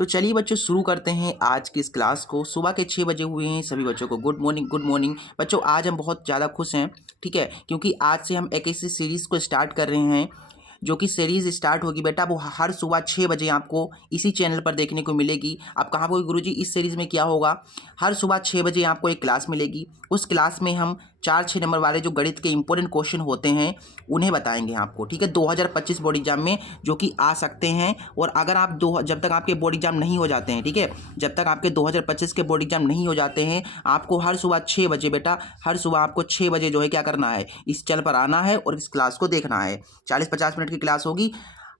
तो चलिए बच्चों शुरू करते हैं आज की इस क्लास को। सुबह के 6 बजे हुए हैं, सभी बच्चों को गुड मॉर्निंग। गुड मॉर्निंग बच्चों, आज हम बहुत ज़्यादा खुश हैं, ठीक है, क्योंकि आज से हम एक ऐसी सीरीज़ को स्टार्ट कर रहे हैं जो कि सीरीज़ स्टार्ट होगी बेटा वो हर सुबह 6 बजे आपको इसी चैनल पर देखने को मिलेगी। आप कहाँ पर गुरुजी, इस सीरीज़ में क्या होगा, हर सुबह 6 बजे आपको एक क्लास मिलेगी। उस क्लास में हम 4-6 नंबर वाले जो गणित के इंपॉर्टेंट क्वेश्चन होते हैं उन्हें बताएंगे आपको, ठीक है, 2025 बोर्ड एग्जाम में जो कि आ सकते हैं। और अगर आप जब तक आपके बोर्ड एग्जाम नहीं हो जाते हैं, ठीक है, जब तक आपके 2025 के बोर्ड एग्जाम नहीं हो जाते हैं, आपको हर सुबह 6 बजे बेटा, हर सुबह आपको 6 बजे जो है क्या करना है, इस चैनल पर आना है और इस क्लास को देखना है। 40-50 मिनट की क्लास होगी।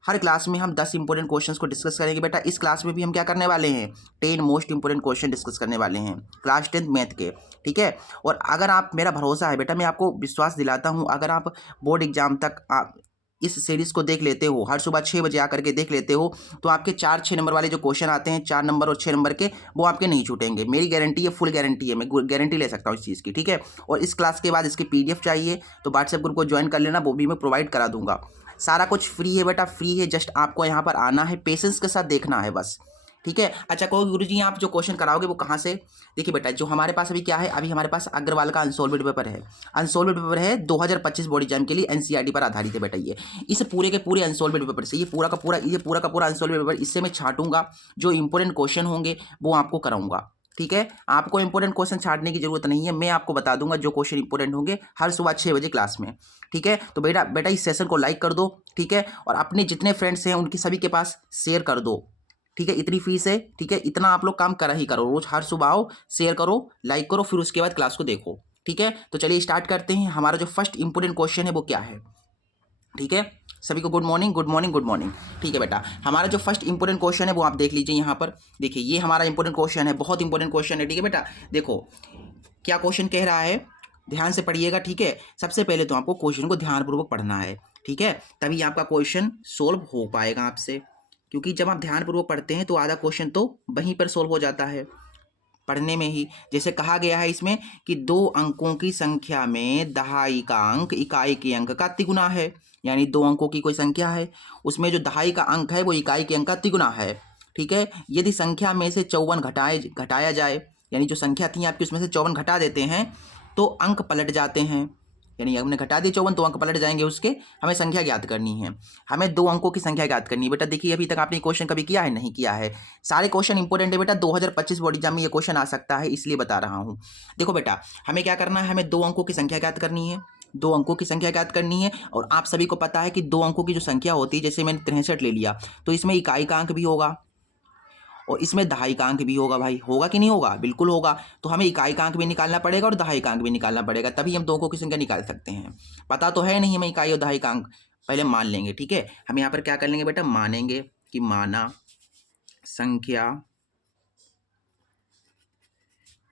हर क्लास में हम 10 इंपॉर्टेंट क्वेश्चंस को डिस्कस करेंगे बेटा। इस क्लास में भी हम क्या करने वाले हैं, 10 मोस्ट इंपॉर्टेंट क्वेश्चन डिस्कस करने वाले हैं क्लास 10 मैथ के, ठीक है। और अगर आप, मेरा भरोसा है बेटा, मैं आपको विश्वास दिलाता हूँ, अगर आप बोर्ड एग्जाम तक इस सीरीज़ को देख लेते हो, हर सुबह 6 बजे आकर के देख लेते हो, तो आपके 4-6 नंबर वाले जो क्वेश्चन आते हैं, 4 नंबर और 6 नंबर के, वो आपके नहीं छूटेंगे। मेरी गारंटी है, फुल गारंटी है, मैं गारंटी ले सकता हूँ इस चीज़ की, ठीक है। और इस क्लास के बाद इसकी PDF चाहिए तो व्हाट्सएप ग्रुप को ज्वाइन कर लेना, वो भी मैं प्रोवाइड करा दूंगा। सारा कुछ फ्री है बेटा, फ्री है, जस्ट आपको यहाँ पर आना है, पेशेंस के साथ देखना है बस, ठीक है। अच्छा कहो गुरुजी आप जो क्वेश्चन कराओगे वो कहाँ से, देखिए बेटा, जो हमारे पास अभी क्या है, अभी हमारे पास अग्रवाल का अनसॉल्व्ड पेपर है। अनसॉल्व्ड पेपर है 2025 बोर्ड एग्जाम के लिए, NCERT पर आधारित है बेटा ये। इस पूरे के पूरे अनसॉल्व्ड पेपर से ये पूरा का पूरा अनसॉल्व्ड पेपर, इससे मैं छांटूंगा, जो इंपॉर्टेंट क्वेश्चन होंगे वो आपको कराऊंगा, ठीक है। आपको इंपॉर्टेंट क्वेश्चन छांटने की जरूरत नहीं है, मैं आपको बता दूंगा जो क्वेश्चन इंपॉर्टेंट होंगे हर सुबह 6 बजे क्लास में, ठीक है। तो बेटा इस सेशन को लाइक कर दो, ठीक है, और अपने जितने फ्रेंड्स हैं उनके सभी के पास शेयर कर दो, ठीक है। इतनी फीस है, ठीक है, इतना आप लोग काम करा ही करो, रोज हर सुबह आओ, शेयर करो, लाइक करो, फिर उसके बाद क्लास को देखो, ठीक है। तो चलिए स्टार्ट करते हैं। हमारा जो फर्स्ट इंपॉर्टेंट क्वेश्चन है वो क्या है, ठीक है। सभी को good morning, good morning, good morning, ठीक है बेटा। हमारा जो फर्स्ट इंपॉर्टेंट क्वेश्चन है वो आप देख लीजिए यहाँ पर, देखिए ये हमारा इंपॉर्टेंट क्वेश्चन है, बहुत इंपॉर्टेंट क्वेश्चन है, ठीक है बेटा। देखो क्या क्वेश्चन कह रहा है, ध्यान से पढ़िएगा, ठीक है। सबसे पहले तो आपको क्वेश्चन को ध्यानपूर्वक पढ़ना है, ठीक है, तभी आपका क्वेश्चन सोल्व हो पाएगा आपसे, क्योंकि जब आप ध्यानपूर्वक पढ़ते हैं तो आधा क्वेश्चन तो वहीं पर सोल्व हो जाता है पढ़ने में ही। जैसे कहा गया है इसमें कि 2 अंकों की संख्या में दहाई का अंक इकाई के अंक का तिगुना है, यानी 2 अंकों की कोई संख्या है, उसमें जो दहाई का अंक है वो इकाई के अंक का तिगुना है, ठीक है। यदि संख्या में से 54 घटाया जाए, यानी जो संख्या थी आपकी उसमें से 54 घटा देते हैं तो अंक पलट जाते हैं, यानी हमने घटा दी 54 तो अंक पलट जाएंगे उसके। हमें संख्या ज्ञात करनी है, हमें 2 अंकों की संख्या ज्ञात करनी है बेटा। देखिए अभी तक आपने क्वेश्चन कभी किया है, नहीं किया है, सारे क्वेश्चन इंपॉर्टेंट है बेटा, 2025 बोर्ड एग्जाम में ये क्वेश्चन आ सकता है, इसलिए बता रहा हूँ। देखो बेटा हमें क्या करना है, हमें 2 अंकों की संख्या ज्ञात करनी है, 2 अंकों की संख्या ज्ञात करनी है। और आप सभी को पता है कि 2 अंकों की जो संख्या होती है, जैसे मैंने 63 ले लिया, तो इसमें इकाई का अंक भी होगा और इसमें दहाई का अंक भी होगा, भाई होगा कि नहीं होगा, बिल्कुल होगा। तो हमें इकाई का अंक भी निकालना पड़ेगा और दहाई का अंक भी निकालना पड़ेगा, तभी हम 2 अंकों की संख्या निकाल सकते हैं। पता तो है नहीं हमें इकाई और दहाई का अंक, पहले मान लेंगे, ठीक है। हम यहाँ पर क्या कर लेंगे बेटा, मानेंगे कि माना संख्या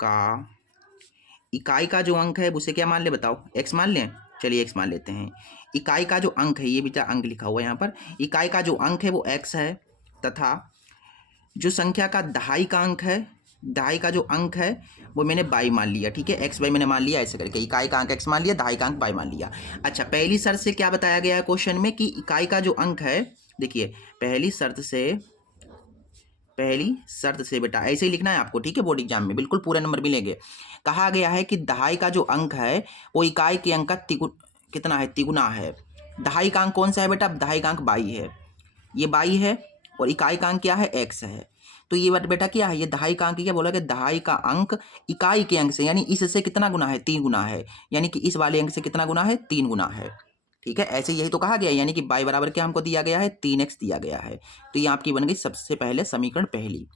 का इकाई का जो अंक है उसे क्या मान ले बताओ, x मान लें, चलिए x मान लेते हैं। इकाई का जो अंक है, ये बेटा अंक लिखा हुआ है यहाँ पर, इकाई का जो अंक है वो x है, तथा जो संख्या का दहाई का अंक है, दहाई का जो अंक है वो मैंने बाई मान लिया, ठीक है, एक्स बाई मैंने मान लिया, ऐसे करके इकाई का अंक x मान लिया, दहाई का अंक बाई मान लिया। अच्छा पहली शर्त से क्या बताया गया है क्वेश्चन में कि इकाई का जो अंक है, देखिए पहली शर्त से बेटा ऐसे ही लिखना है आपको, ठीक है, बोर्ड एग्जाम में बिल्कुल पूरे नंबर मिलेंगे। कहा गया है कि दहाई का जो अंक है वो इकाई के अंक का कितना है, तिगुना है। दहाई का अंक कौन सा है बेटा, दहाई का अंक बाई है, ये बाई है, और इकाई का अंक क्या है, x है। तो ये बेटा क्या है, ये दहाई का अंक क्या बोला कि दहाई का अंक इकाई के अंक से, यानी इससे कितना गुना है, 3 गुना है, यानी कि इस वाले अंक से कितना गुना है, 3 गुना है, ठीक है। ऐसे यही तो कहा गया है, यानी कि बाई बराबर क्या हमको दिया गया है, 3x दिया गया है। तो ये आपकी बन गई सबसे पहले समीकरण पहली,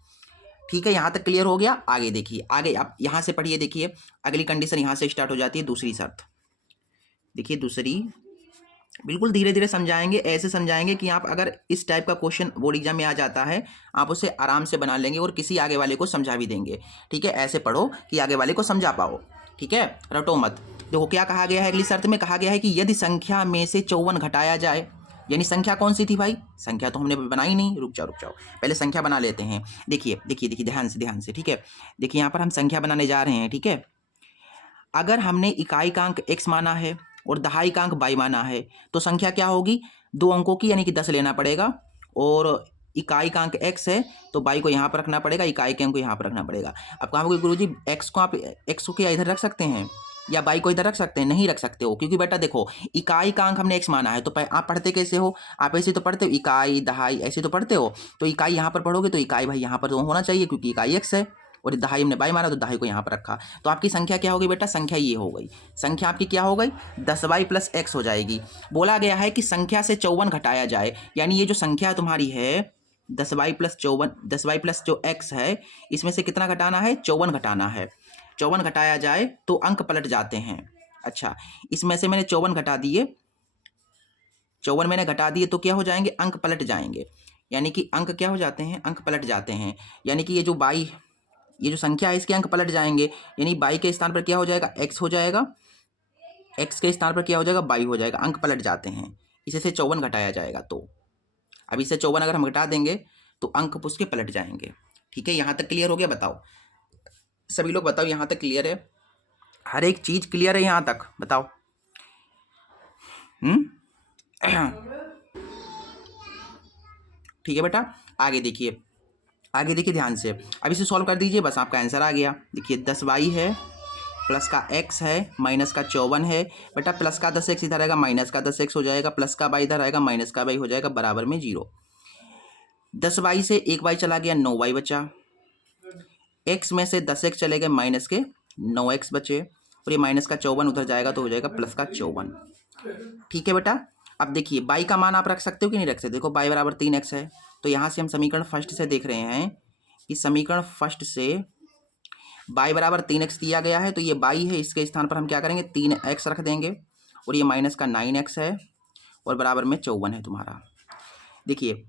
ठीक है। यहाँ तक क्लियर हो गया। आगे देखिए, आगे आप यहाँ से पढ़िए, देखिए अगली कंडीशन यहाँ से स्टार्ट हो जाती है, दूसरी शर्त। देखिए दूसरी, बिल्कुल धीरे धीरे समझाएंगे, ऐसे समझाएंगे कि आप अगर इस टाइप का क्वेश्चन बोर्ड एग्जाम में आ जाता है आप उसे आराम से बना लेंगे और किसी आगे वाले को समझा भी देंगे, ठीक है। ऐसे पढ़ो कि आगे वाले को समझा पाओ, ठीक है, रटो मत। देखो क्या कहा गया है, अगली शर्त में कहा गया है कि यदि संख्या में से 54 घटाया जाए, यानी संख्या कौन सी थी भाई, संख्या तो हमने बनाई नहीं, रुक जाओ पहले संख्या बना लेते हैं। देखिए देखिए देखिए ध्यान से, ठीक है। देखिए यहाँ पर हम संख्या बनाने जा रहे हैं, ठीक है। अगर हमने इकाई का अंक x माना है और दहाई का अंक बाई माना है तो संख्या क्या होगी, 2 अंकों की, यानी कि 10 लेना पड़ेगा, और इकाई का अंक x है तो y को यहाँ पर रखना पड़ेगा, इकाई के अंक को यहाँ पर रखना पड़ेगा। अब कहोगे गुरुजी x को आप x को क्या इधर रख सकते हैं या y को इधर रख सकते हैं? नहीं रख सकते हो, क्योंकि बेटा देखो इकाई का अंक हमने x माना है, तो आप पढ़ते कैसे हो? आप ऐसे तो पढ़ते हो इकाई दहाई, ऐसे तो पढ़ते हो। तो इकाई यहाँ पर पढ़ोगे तो इकाई भाई यहाँ पर तो होना चाहिए, क्योंकि इकाई x है और दहाई हमने बाई माना तो दहाई को यहाँ पर रखा। तो आपकी संख्या क्या हो गई बेटा? संख्या ये हो गई, संख्या आपकी क्या हो गई? 10y प्लस x हो जाएगी। बोला गया है कि संख्या से 54 घटाया जाए, यानी ये जो संख्या तुम्हारी है 10y प्लस 54, 10y प्लस जो x है इसमें से कितना घटाना है? 54 घटाना है। 54 घटाया जाए तो अंक पलट जाते हैं। अच्छा, इसमें से मैंने 54 घटा दिए, 54 मैंने घटा दिए तो क्या हो जाएंगे? अंक पलट जाएंगे, यानी कि अंक क्या हो जाते हैं? अंक पलट जाते हैं, यानी कि ये जो बाई, ये जो संख्या है इसके अंक पलट जाएंगे, यानी बाई के स्थान पर क्या हो जाएगा? x हो जाएगा, x के स्थान पर क्या हो जाएगा? बाई हो जाएगा, अंक पलट जाते हैं। इसे से 54 घटाया जाएगा तो अब इससे 54 अगर हम घटा देंगे तो अंक उसके पलट जाएंगे। ठीक है, यहाँ तक क्लियर हो गया? बताओ सभी लोग, बताओ यहाँ तक क्लियर है? हर एक चीज क्लियर है यहाँ तक? बताओ। ठीक है बेटा, आगे देखिए, आगे देखिए ध्यान से। अब इसे सॉल्व कर दीजिए, बस आपका आंसर आ गया। देखिए 10y है, प्लस का x है, माइनस का 54 है। बेटा प्लस का 10x इधर आएगा, माइनस का 10x हो जाएगा, प्लस का y इधर आएगा, माइनस का y हो जाएगा, बराबर में 0। 10y से 1y चला गया, 9y बचा। x में से 10x चले गए, माइनस के 9x बचे, और ये माइनस का 54 उधर जाएगा तो हो जाएगा प्लस का 54। ठीक है बेटा, अब देखिए y का मान आप रख सकते हो कि नहीं रख सकते? देखो y बराबर 3x है, तो यहाँ से हम समीकरण फर्स्ट से देख रहे हैं कि समीकरण फर्स्ट से y बराबर 3x दिया गया है, तो ये y है, इसके स्थान पर हम क्या करेंगे? 3x रख देंगे, और ये माइनस का 9x है और बराबर में 54 है तुम्हारा। देखिए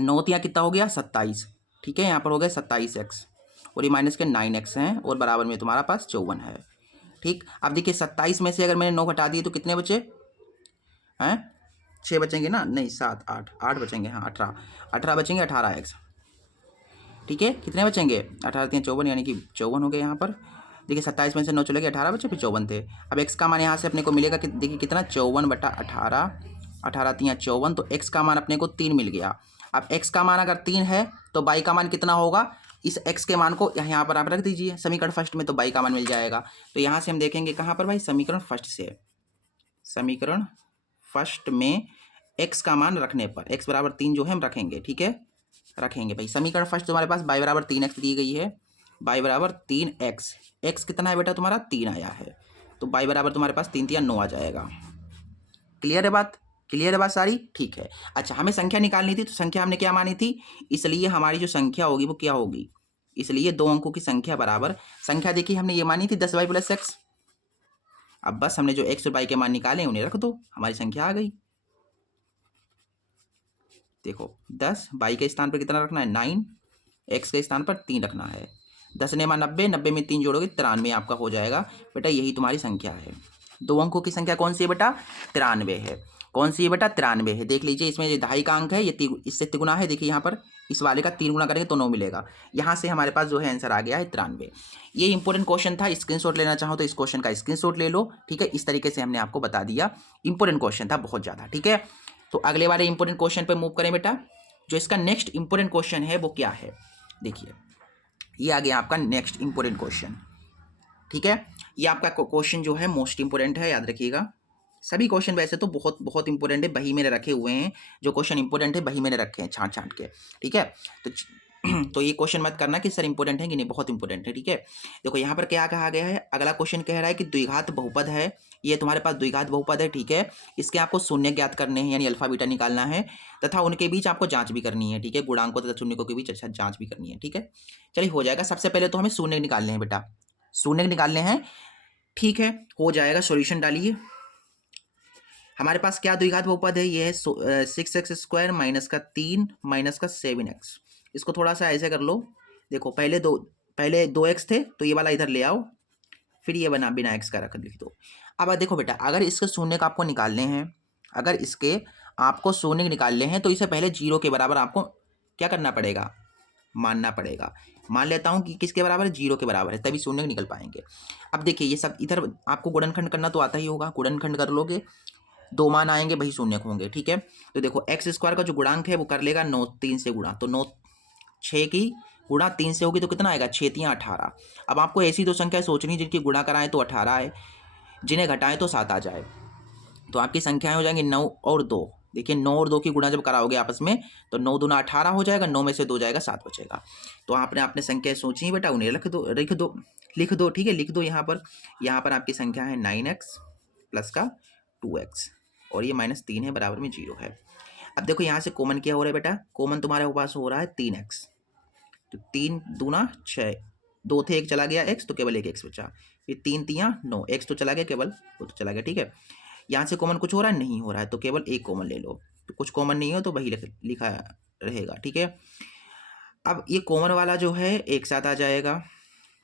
9 तिया कितना हो गया? 27। ठीक है, यहाँ पर हो गया 27x, और ये माइनस के 9x हैं और बराबर में तुम्हारा पास 54 है। ठीक, अब देखिए 27 में से अगर मैंने 9 घटा दिए तो कितने बचे हैं? 6 बचेंगे ना? नहीं 7 8 8 बचेंगे, हाँ 18 बचेंगे, 18x। ठीक है, कितने बचेंगे? 18 3 54, यानी कि 54 हो गए यहाँ पर। देखिए 27 में से 9 चले गए, 18 बचे, फिर 54 थे। अब x का मान यहाँ से अपने को मिलेगा कि देखिए कितना? 54/18, 18 3 54, तो x का मान अपने को 3 मिल गया। अब x का मान अगर 3 है तो y का मान कितना होगा? इस x के मान को यहाँ पर आप रख दीजिए समीकरण फर्स्ट में, तो y का मान मिल जाएगा। तो यहाँ से हम देखेंगे कहाँ पर भाई? समीकरण फर्स्ट से, समीकरण फर्स्ट में x का मान रखने पर x बराबर 3 जो है हम रखेंगे। ठीक है, रखेंगे भाई। समीकरण फर्स्ट तुम्हारे पास y बराबर 3x दी गई है, y बराबर 3x, x कितना है बेटा तुम्हारा? 3 आया है, तो y बराबर तुम्हारे पास 3 तिया 9 आ जाएगा। क्लियर है बात? क्लियर है बात सारी? ठीक है। अच्छा, हमें संख्या निकालनी थी, तो संख्या हमने क्या मानी थी? इसलिए हमारी जो संख्या होगी वो क्या होगी? इसलिए 2 अंकों की संख्या बराबर संख्या, देखिए हमने ये मानी थी 10y प्लस x। अब बस हमने जो x और y के मान निकाले उन्हें रख दो, हमारी संख्या आ गई। देखो 10, y के स्थान पर कितना रखना है? 9, x के स्थान पर 3 रखना है। 10 ने 90, 90 में 3 जोड़ोगे 93 आपका हो जाएगा। बेटा यही तुम्हारी संख्या है। 2 अंकों की संख्या कौन सी है बेटा? 93 है। कौन सी है बेटा? 93 है। देख लीजिए, इसमें ये दहाई का अंक है, ये इससे तिगुना है। देखिए यहाँ पर इस वाले का 3 गुना करेंगे तो 9 मिलेगा। यहाँ से हमारे पास जो है आंसर आ गया है 93। ये इंपॉर्टेंट क्वेश्चन था, स्क्रीनशॉट लेना चाहो तो इस क्वेश्चन का स्क्रीनशॉट ले लो। ठीक है, इस तरीके से हमने आपको बता दिया। इंपॉर्टेंट क्वेश्चन था बहुत ज़्यादा। ठीक है, तो अगले वाले इंपॉर्टेंट क्वेश्चन पर मूव करें बेटा। जो इसका नेक्स्ट इंपॉर्टेंट क्वेश्चन है वो क्या है? देखिए ये आ गया आपका नेक्स्ट इंपॉर्टेंट क्वेश्चन। ठीक है, ये आपका क्वेश्चन जो है मोस्ट इंपॉर्टेंट है, याद रखिएगा। सभी क्वेश्चन वैसे तो बहुत बहुत इंपॉर्टेंट है, बही मैंने रखे हुए हैं। जो क्वेश्चन इंपॉर्टेंट है बही मैंने रखे हैं छांट छांट के। ठीक है, तो ये क्वेश्चन मत करना कि सर इंपॉर्टेंट है कि नहीं, बहुत इंपॉर्टेंट है। ठीक है, देखो यहाँ पर क्या कहा गया है? अगला क्वेश्चन कह रहा है कि द्विघात बहुपद है, ये तुम्हारे पास द्विघात बहुपद है। ठीक है, इसके आपको शून्य ज्ञात करने हैं, यानी अल्फा बीटा निकालना है, तथा उनके बीच आपको जांच भी करनी है। ठीक है, गुणांकों तथा शून्यों के बीच अच्छा जांच भी करनी है। ठीक है, चलिए हो जाएगा। सबसे पहले तो हमें शून्य निकालने हैं बेटा, शून्य निकालने हैं। ठीक है, हो जाएगा। सॉल्यूशन डालिए। हमारे पास क्या द्विघात बहुपद है? ये है 6x² माइनस का 3 माइनस का 7x। इसको थोड़ा सा ऐसे कर लो। देखो पहले 2x थे तो ये वाला इधर ले आओ, फिर ये बना बिना x का रख लिख दो। अब देखो बेटा, अगर इसके शून्य का आपको निकालने हैं, अगर इसके आपको शून्य निकालने हैं तो इसे पहले 0 के बराबर आपको क्या करना पड़ेगा? मानना पड़ेगा। मान लेता हूं कि किसके बराबर है? 0 के बराबर है, तभी शून्य निकल पाएंगे। अब देखिए ये सब इधर आपको गुणनखंड करना तो आता ही होगा, गुणनखंड कर लोगे दो मान आएंगे वही शून्य होंगे, ठीक है। तो देखो एक्स स्क्वायर का जो गुणांक है वो कर लेगा 9 3 से गुणा, तो 9 6 की गुणा 3 से होगी तो कितना आएगा, 6 3 18। अब आपको ऐसी दो संख्या सोचनी जिनकी गुणा कराएं तो 18 आए, जिन्हें घटाएं तो 7 आ जाए। तो आपकी संख्याएं हो जाएंगी 9 और 2। देखिए 9 और 2 की गुणा जब कराओगे आपस में तो 9 दूना 18 हो जाएगा, 9 में से 2 जाएगा, 7 बचेगा। तो आपने अपने संख्याएं सोची है बेटा, उन्हें लिख दो, ठीक है, लिख दो। यहाँ पर आपकी संख्या है 9x प्लस का 2x और ये -3 है, बराबर में 0 है। अब देखो यहाँ से कॉमन क्या हो रहा है बेटा, कॉमन तुम्हारे पास हो रहा है 3x, तो 3 दूना 6, 2 थे 1 चला गया x, तो केवल 1 x बचा, फिर 3 3 9, x तो चला गया, केवल वो तो चला गया, ठीक है। यहाँ से कॉमन कुछ हो रहा है, नहीं हो रहा है, तो केवल एक कॉमन ले लो, तो कुछ कॉमन नहीं हो तो वही लिखा रहेगा, ठीक है। अब ये कॉमन वाला जो है एक साथ आ जाएगा,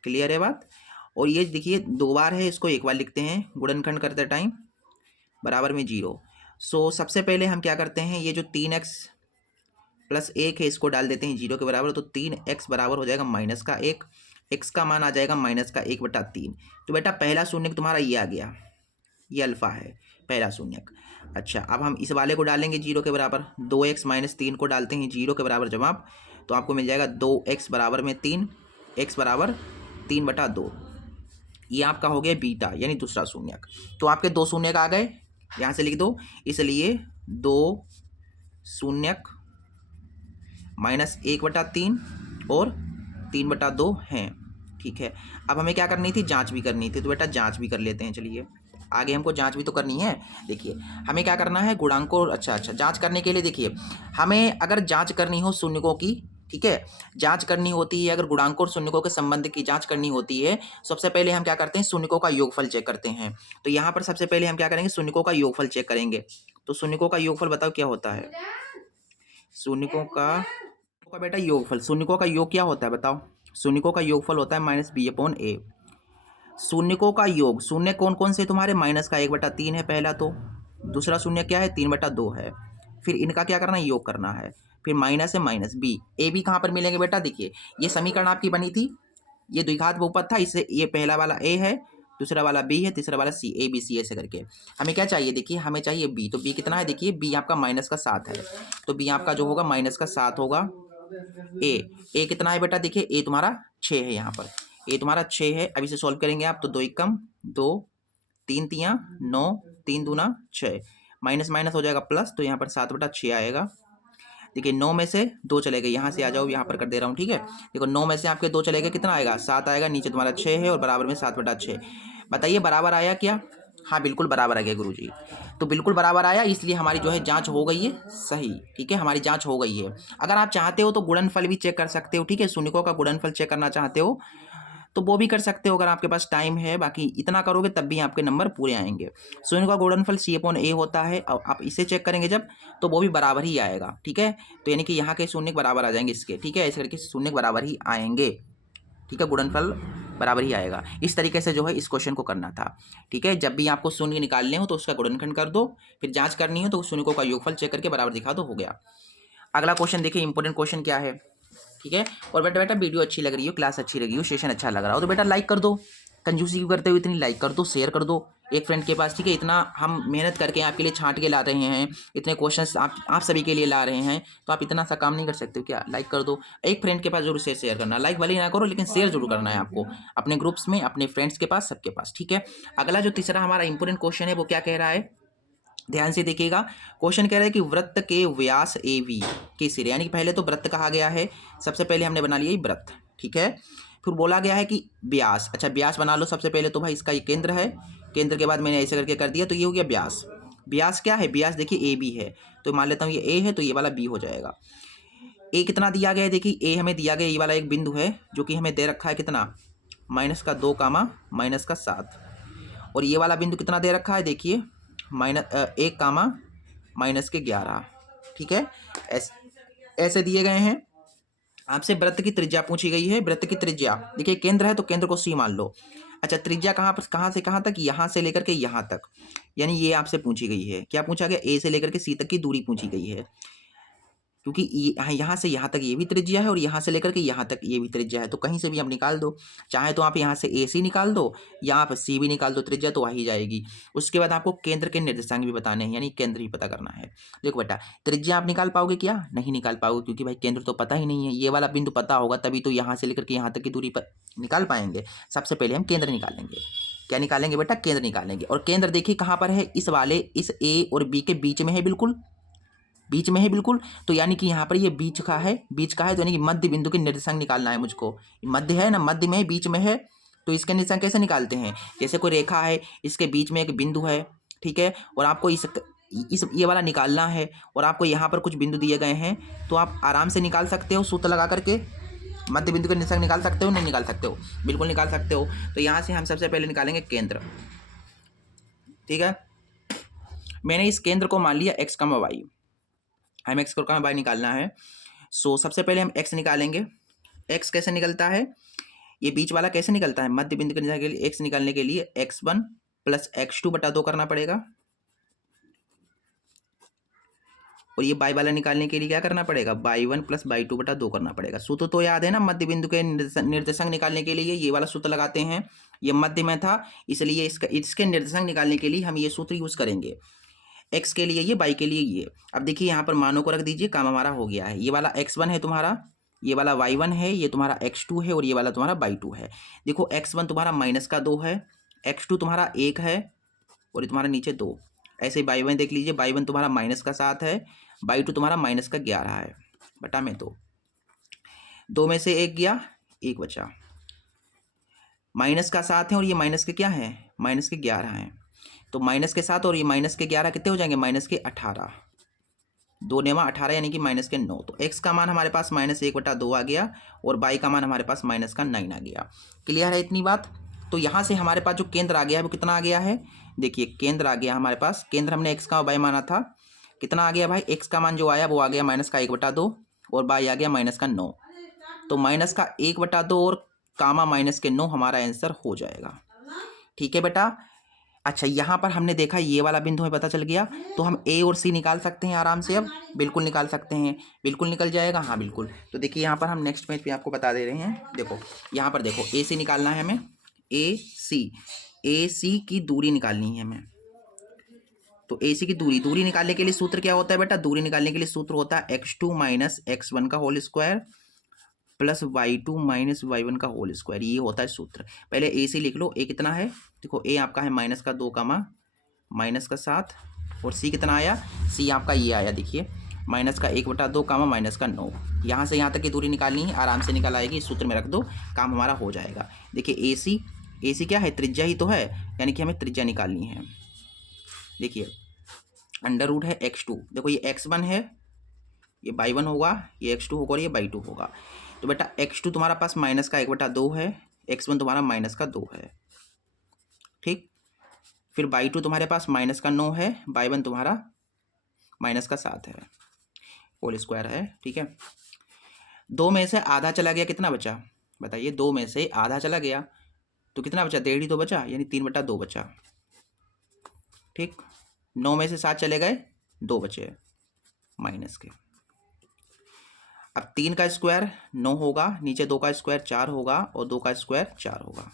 क्लियर है बात। और ये देखिए 2 बार है, इसको एक बार लिखते हैं गुणनखंड करते टाइम, बराबर में 0। सो सबसे पहले हम क्या करते हैं, ये जो 3x प्लस 1 है इसको डाल देते हैं 0 के बराबर, तो 3x बराबर हो जाएगा -1, x का मान आ जाएगा -1/3। तो बेटा पहला शून्य तुम्हारा ये आ गया, ये अल्फा है पहला शून्यक। अच्छा अब हम इस वाले को डालेंगे 0 के बराबर, 2x - 3 को डालते हैं 0 के बराबर जवाब, तो आपको मिल जाएगा 2x बराबर में 3, x बराबर 3/2। ये आपका हो गया बीटा यानी दूसरा शून्यक। तो आपके 2 शून्यक आ गए, यहाँ से लिख दो, इसलिए 2 शून्यक -1/3 और 3/2 हैं, ठीक है। अब हमें क्या करनी थी, जांच भी करनी थी, तो बेटा जांच भी कर लेते हैं, चलिए आगे हमको जांच भी तो करनी है। देखिए हमें क्या करना है, गुणांकों, अच्छा जांच करने के लिए देखिए हमें अगर जांच करनी हो शून्यकों की, ठीक है, जांच करनी होती है, अगर गुणांकों और शून्यकों के संबंध की जांच करनी होती है, सबसे पहले हम क्या करते हैं, शून्यकों का योगफल चेक करते हैं। तो यहाँ पर सबसे पहले हम क्या करेंगे, शून्यकों का योगफल चेक करेंगे। तो शून्यकों का योगफल बताओ क्या होता है, शून्यकों का बेटा योगफल, शून्यकों का योग क्या होता है बताओ, शून्यकों का योगफल होता है -b/a। शून्यकों का योग, शून्य कौन कौन से तुम्हारे, -1/3 है पहला, तो दूसरा शून्य क्या है, 3/2 है, फिर इनका क्या करना है, योग करना है, फिर माइनस है -b। ए बी कहाँ पर मिलेंगे बेटा, देखिए ये समीकरण आपकी बनी थी, ये द्विघात बहुपद था, इससे ये पहला वाला a है, दूसरा वाला b है, तीसरा वाला c, a b c ऐसे करके। हमें क्या चाहिए, देखिए हमें चाहिए b, तो b कितना है, देखिए b आपका -7 है, तो b आपका जो होगा -7 होगा। a कितना है बेटा, देखिए a तुम्हारा 6 है, यहाँ पर a तुम्हारा 6 है। अब इसे सॉल्व करेंगे आप, तो 2 एकम 2, 3 तियाँ 9, 3 दूना 6, माइनस माइनस हो जाएगा प्लस, तो यहाँ पर 7/6 आएगा। देखिए 9 में से 2 चले गए, यहाँ से आ जाओ, यहाँ पर कर दे रहा हूँ, ठीक है। देखो 9 में से आपके 2 चले गए, कितना आएगा, 7 आएगा, नीचे तुम्हारा 6 है और बराबर में 7/6। बताइए बराबर आया क्या, हाँ बिल्कुल बराबर आ गया गुरुजी। तो बिल्कुल बराबर आया, इसलिए हमारी जो है जांच हो गई है सही, ठीक है, हमारी जांच हो गई है। अगर आप चाहते हो तो गुणनफल भी चेक कर सकते हो, ठीक है, शून्यकों का गुणनफल चेक करना चाहते हो तो वो भी कर सकते हो अगर आपके पास टाइम है, बाकी इतना करोगे तब भी आपके नंबर पूरे आएंगे। शून्य का गुणनफल c/a होता है, और आप इसे चेक करेंगे जब, तो वो भी बराबर ही आएगा, ठीक है। तो यानी कि यहाँ के शून्य बराबर आ जाएंगे इसके, ठीक है, ऐसे करके शून्य बराबर ही आएंगे, ठीक है, गुणनफल बराबर ही आएगा। इस तरीके से जो है इस क्वेश्चन को करना था, ठीक है। जब भी आपको शून्य निकालने हो तो उसका गुणनखंड कर दो, फिर जांच करनी हो तो शून्यकों का योगफल चेक करके बराबर दिखा दो, हो गया। अगला क्वेश्चन देखिए, इंपॉर्टेंट क्वेश्चन क्या है, ठीक है। और बेटा वीडियो अच्छी लग रही हो, क्लास अच्छी लगी हो, सेशन अच्छा लग रहा हो तो बेटा लाइक कर दो, कंजूसी क्यों करते हो इतनी, लाइक कर दो, शेयर कर दो एक फ्रेंड के पास, ठीक है। इतना हम मेहनत करके आपके लिए छांट के ला रहे हैं, इतने क्वेश्चंस आप सभी के लिए ला रहे हैं, तो आप इतना सा काम नहीं कर सकते हो क्या, लाइक कर दो। एक फ्रेंड के पास जरूर शेयर करना, लाइक भले ही ना करो लेकिन शेयर जरूर करना है आपको, अपने ग्रुप्स में, अपने फ्रेंड्स के पास, सबके पास, ठीक है। अगला जो तीसरा हमारा इंपॉर्टेंट क्वेश्चन है वो क्या कह रहा है, ध्यान से देखिएगा। क्वेश्चन कह रहा है कि वृत्त के व्यास AB के सिरे, यानी कि पहले तो वृत्त कहा गया है, सबसे पहले हमने बना लिया वृत्त, ठीक है। फिर बोला गया है कि व्यास, अच्छा व्यास बना लो सबसे पहले, तो भाई इसका ये केंद्र है, केंद्र के बाद मैंने ऐसे करके कर दिया, तो ये हो गया व्यास। व्यास क्या है, व्यास देखिए AB है, तो मान लेता हूँ ये A है, तो ये वाला B हो जाएगा। A कितना दिया गया है, देखिए A हमें दिया गया, ये वाला एक बिंदु है जो कि हमें दे रखा है कितना, -2, -7, और ये वाला बिंदु कितना दे रखा है, देखिए -1, -11, ठीक है। ऐसे दिए गए हैं। आपसे वृत्त की त्रिज्या पूछी गई है, वृत्त की त्रिज्या देखिए, केंद्र है तो केंद्र को C मान लो। अच्छा त्रिज्या कहाँ से कहाँ तक, यहाँ से लेकर के यहाँ तक, यानी ये आपसे पूछी गई है, क्या पूछा गया, A से लेकर के C तक की दूरी पूछी गई है। क्योंकि यहाँ से यहाँ तक ये भी त्रिज्या है और यहाँ से लेकर के यहाँ तक ये भी त्रिज्या है, तो कहीं से भी आप निकाल दो। चाहे तो आप यहाँ से AC निकाल दो या आप C भी निकाल दो, त्रिज्या तो आ ही जाएगी। उसके बाद आपको केंद्र के निर्देशांक भी बताने हैं, यानी केंद्र ही पता करना है। देखो बेटा, त्रिज्या आप निकाल पाओगे क्या? नहीं निकाल पाओगे, क्योंकि भाई केंद्र तो पता ही नहीं है। ये वाला बिंदु पता होगा तभी तो यहाँ से लेकर के यहाँ तक की दूरी पर निकाल पाएंगे। सबसे पहले हम केंद्र निकालेंगे। क्या निकालेंगे बेटा? केंद्र निकालेंगे। और केंद्र देखिए कहाँ पर है, इस वाले इस A और B के बीच में है, बिल्कुल बीच में है बिल्कुल। तो यानी कि यहाँ पर ये बीच का है, तो यानी कि मध्य बिंदु के निर्देशांक निकालना है मुझको। मध्य है ना, मध्य में है, बीच में है, तो इसके निर्देशांक कैसे निकालते हैं? जैसे कोई रेखा है, इसके बीच में एक बिंदु है, ठीक है, और आपको इस ये वाला निकालना है, और आपको यहाँ पर कुछ बिंदु दिए गए हैं, तो आप आराम से निकाल सकते हो सूत्र लगा करके। मध्य बिंदु के निर्देशांक निकाल सकते हो, नहीं निकाल सकते हो? बिल्कुल निकाल सकते हो। तो यहाँ से हम सबसे पहले निकालेंगे केंद्र, ठीक है। मैंने इस केंद्र को मान लिया x, y, हमें x को y निकालना है। सो सबसे पहले हम x निकालेंगे। x कैसे निकलता है? ये बीच वाला कैसे निकलता है? मध्य बिंदु के लिए x निकालने के लिए x1 प्लस x2 बटा 2 करना पड़ेगा, और ये y वाला निकालने के लिए क्या करना पड़ेगा? y1 प्लस y2 बटा 2 करना पड़ेगा। सूत्र तो याद है ना, मध्य बिंदु के निर्देशांक निकालने के लिए ये वाला सूत्र लगाते हैं। ये मध्य में था, इसलिए इसके निर्देशांक निकालने के लिए हम ये सूत्र यूज करेंगे। x के लिए ये, y के लिए ये। अब देखिए यहाँ पर मानों को रख दीजिए, काम हमारा हो गया है। ये वाला x1 है तुम्हारा, ये वाला y1 है, ये तुम्हारा x2 है, और ये वाला तुम्हारा y2 है। देखो x1 तुम्हारा -2 है, x2 तुम्हारा 1 है, और ये तुम्हारा नीचे 2। ऐसे y1 देख लीजिए, y1 तुम्हारा -7 है, y2 तुम्हारा -11 है, बटा में 2। 2 में से 1 गया, 1 बचा। -7 है और ये माइनस के क्या है? -11 है। तो -7 और ये -11 कितने हो जाएंगे? -18। 2 नेवा 18 यानी कि -9। तो x का मान हमारे पास -1/2 आ गया, और y का मान हमारे पास -9 आ गया। क्लियर है इतनी बात? तो यहाँ से हमारे पास जो केंद्र आ गया है वो कितना आ गया है? देखिए केंद्र आ गया हमारे पास, केंद्र हमने x का y माना था, कितना आ गया भाई? x का मान जो आया वो आ गया -1/2, और y आ गया -9। तो -1/2 और -9 हमारा आंसर हो जाएगा। ठीक है बेटा। अच्छा, यहाँ पर हमने देखा ये वाला बिंदु हमें पता चल गया, तो हम A और C निकाल सकते हैं आराम से। अब बिल्कुल निकाल सकते हैं, बिल्कुल निकल जाएगा, हाँ बिल्कुल। तो देखिए यहाँ पर हम नेक्स्ट पेज पे आपको बता दे रहे हैं। देखो यहाँ पर देखो, AC निकालना है हमें, AC की दूरी निकालनी है हमें। तो AC की दूरी निकालने के लिए सूत्र क्या होता है बेटा? दूरी निकालने के लिए सूत्र होता है x2 - x1 का whole square plus y2 - y1 का होल स्क्वायर। ये होता है सूत्र। पहले AC लिख लो। A कितना है? देखो A आपका है -2, -7, और C कितना आया? C आपका ये आया, देखिए -1/2, -9। यहाँ से यहाँ तक की दूरी निकालनी है, आराम से निकल आएगी, इस सूत्र में रख दो, काम हमारा हो जाएगा। देखिए AC क्या है? त्रिज्या ही तो है, यानी कि हमें त्रिज्या निकालनी है। देखिए √ है x2, देखो ये x1 है, ये y1 होगा, ये x2 होगा, और ये y2 होगा। तो बेटा x2 तुम्हारा पास -1/2 है, x1 तुम्हारा -2 है, ठीक। फिर y2 तुम्हारे पास -9 है, y1 तुम्हारा -7 है, होल स्क्वायर है, ठीक है। 2 में से आधा चला गया, कितना बचा? बताइए, 2 में से आधा चला गया तो कितना बचा? 1.5 ही तो बचा, यानी 3/2 बचा, ठीक। 9 में से 7 चले गए, 2 बचे माइनस के। अब 3 का स्क्वायर 9 होगा, नीचे 2 का स्क्वायर 4 होगा, और 2 का स्क्वायर 4 होगा।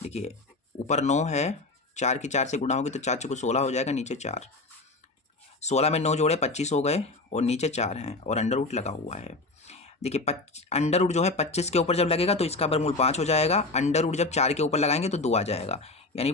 देखिए ऊपर 9 है, 4 की 4 से गुणा होगी तो 4 × 16 हो जाएगा, नीचे 4। 16 में 9 जोड़े 25 हो गए, और नीचे 4 हैं, और √ लगा हुआ है। देखिए √ जो है 25 के ऊपर जब लगेगा तो इसका वर्गमूल 5 हो जाएगा। √ जब 4 के ऊपर लगाएंगे तो 2 आ जाएगा, यानी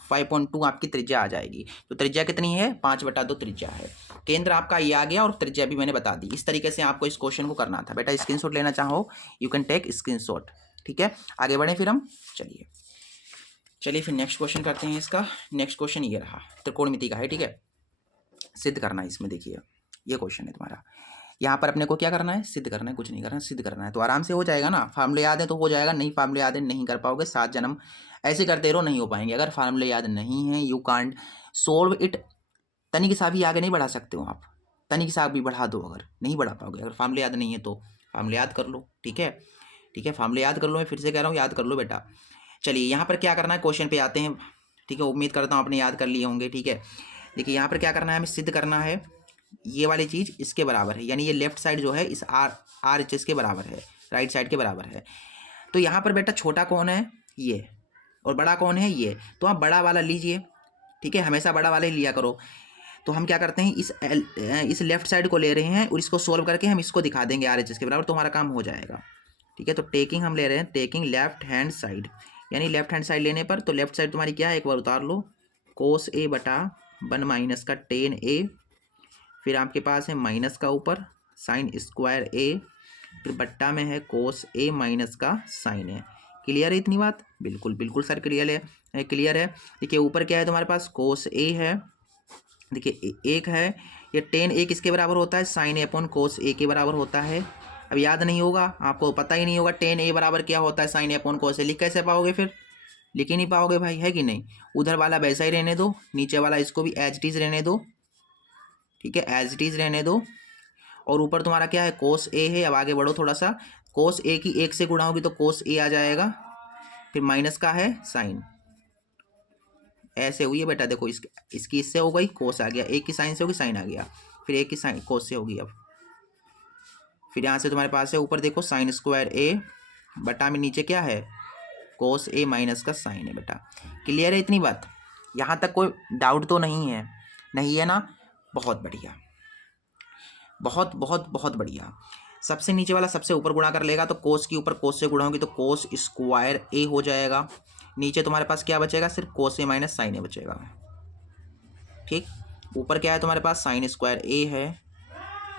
5.2 आपकी त्रिज्या आ जाएगी। तो त्रिज्या कितनी है? 5/2 त्रिज्या है। केंद्र आपका ये आ गया, और त्रिज्या भी मैंने बता दी। इस तरीके से आपको इस क्वेश्चन को करना था बेटा। स्क्रीनशॉट लेना चाहो यू कैन टेक स्क्रीनशॉट, ठीक है। आगे बढ़े फिर हम, चलिए फिर नेक्स्ट क्वेश्चन करते हैं। इसका नेक्स्ट क्वेश्चन ये रहा, त्रिकोणमिति का है, ठीक है। सिद्ध करना है इसमें, देखिए ये क्वेश्चन है तुम्हारा। यहाँ पर अपने को क्या करना है? सिद्ध करना है, कुछ नहीं करना है, सिद्ध करना है। तो आराम से हो जाएगा ना, फार्मूले याद है तो हो जाएगा, नहीं फार्मूले याद है नहीं कर पाओगे, 7 जन्म ऐसे करते रहो, नहीं हो पाएंगे। अगर फार्मूले याद नहीं है, यू कांट सोल्व इट। तनिक सा भी आगे नहीं बढ़ा सकते हो आप, तनिक सा भी बढ़ा दो, अगर नहीं बढ़ा पाओगे। अगर फार्मूले याद नहीं है तो फार्मूले याद कर लो, ठीक है, ठीक है, फार्मूले याद कर लो। मैं फिर से कह रहा हूँ, याद कर लो बेटा। चलिए यहाँ पर क्या करना है, क्वेश्चन पे आते हैं, ठीक है। उम्मीद करता हूँ आपने याद कर लिए होंगे, ठीक है। देखिए यहाँ पर क्या करना है, हमें सिद्ध करना है, ये वाली चीज़ इसके बराबर है, यानी ये लेफ्ट साइड जो है इस आर एच एस के बराबर है, राइट साइड के बराबर है। तो यहाँ पर बेटा छोटा कौन है, ये, और बड़ा कौन है, ये। तो आप बड़ा वाला लीजिए, ठीक है, हमेशा बड़ा वाला ही लिया करो। तो हम क्या करते हैं, इस लेफ्ट साइड को ले रहे हैं और इसको सोल्व करके हम इसको दिखा देंगे आर एच एस के बराबर, तो हमारा काम हो जाएगा, ठीक है। तो टेकिंग हम ले रहे हैं, टेकिंग लेफ्ट हैंड साइड, यानी लेफ्ट हैंड साइड लेने पर, तो लेफ्ट साइड तुम्हारी क्या है, एक बार उतार लो, कोस ए बटा 1 माइनस का टेन ए, फिर आपके पास है माइनस का ऊपर साइन स्क्वायर ए, फिर बट्टा में है कोस ए माइनस का साइन ए। क्लियर है इतनी बात? बिल्कुल बिल्कुल सर क्लियर है, क्लियर है। देखिए ऊपर क्या है तुम्हारे पास, कोस ए है, देखिए एक है, ये टेन ए किसके बराबर होता है, साइन ए अपॉन कोस ए के बराबर होता है। अब याद नहीं होगा, आपको पता ही नहीं होगा टेन ए बराबर क्या होता है, साइन ए अपॉन कोस ए, लिख कैसे पाओगे फिर, लिख ही नहीं पाओगे भाई, है कि नहीं। उधर वाला वैसा ही रहने दो, नीचे वाला इसको भी एज इट इज रहने दो, ठीक है, एज इट इज रहने दो। और ऊपर तुम्हारा क्या है, कोस ए है। अब आगे बढ़ो थोड़ा सा, कोस ए की 1 से गुणा होगी तो कोस ए आ जाएगा, फिर माइनस का है साइन, ऐसे हुई है बेटा। देखो इसकी इससे हो गई, कोस आ गया, एक की साइन से होगी, साइन आ गया, फिर एक की साइन कोस से होगी। अब फिर यहाँ से तुम्हारे पास है ऊपर देखो साइन स्क्वायर ए बटा में नीचे क्या है, कोस ए माइनस का साइन है बेटा। क्लियर है इतनी बात? यहाँ तक कोई डाउट तो नहीं है? नहीं है ना, बहुत बढ़िया, बहुत बहुत बहुत बढ़िया। सबसे नीचे वाला सबसे ऊपर गुणा कर लेगा, तो कोस की ऊपर कोस से गुणा होगी तो कोस स्क्वायर ए हो जाएगा। नीचे तुम्हारे पास क्या बचेगा, सिर्फ कोस ए माइनस साइन ए बचेगा, ठीक। ऊपर क्या है तुम्हारे पास, साइन स्क्वायर ए है,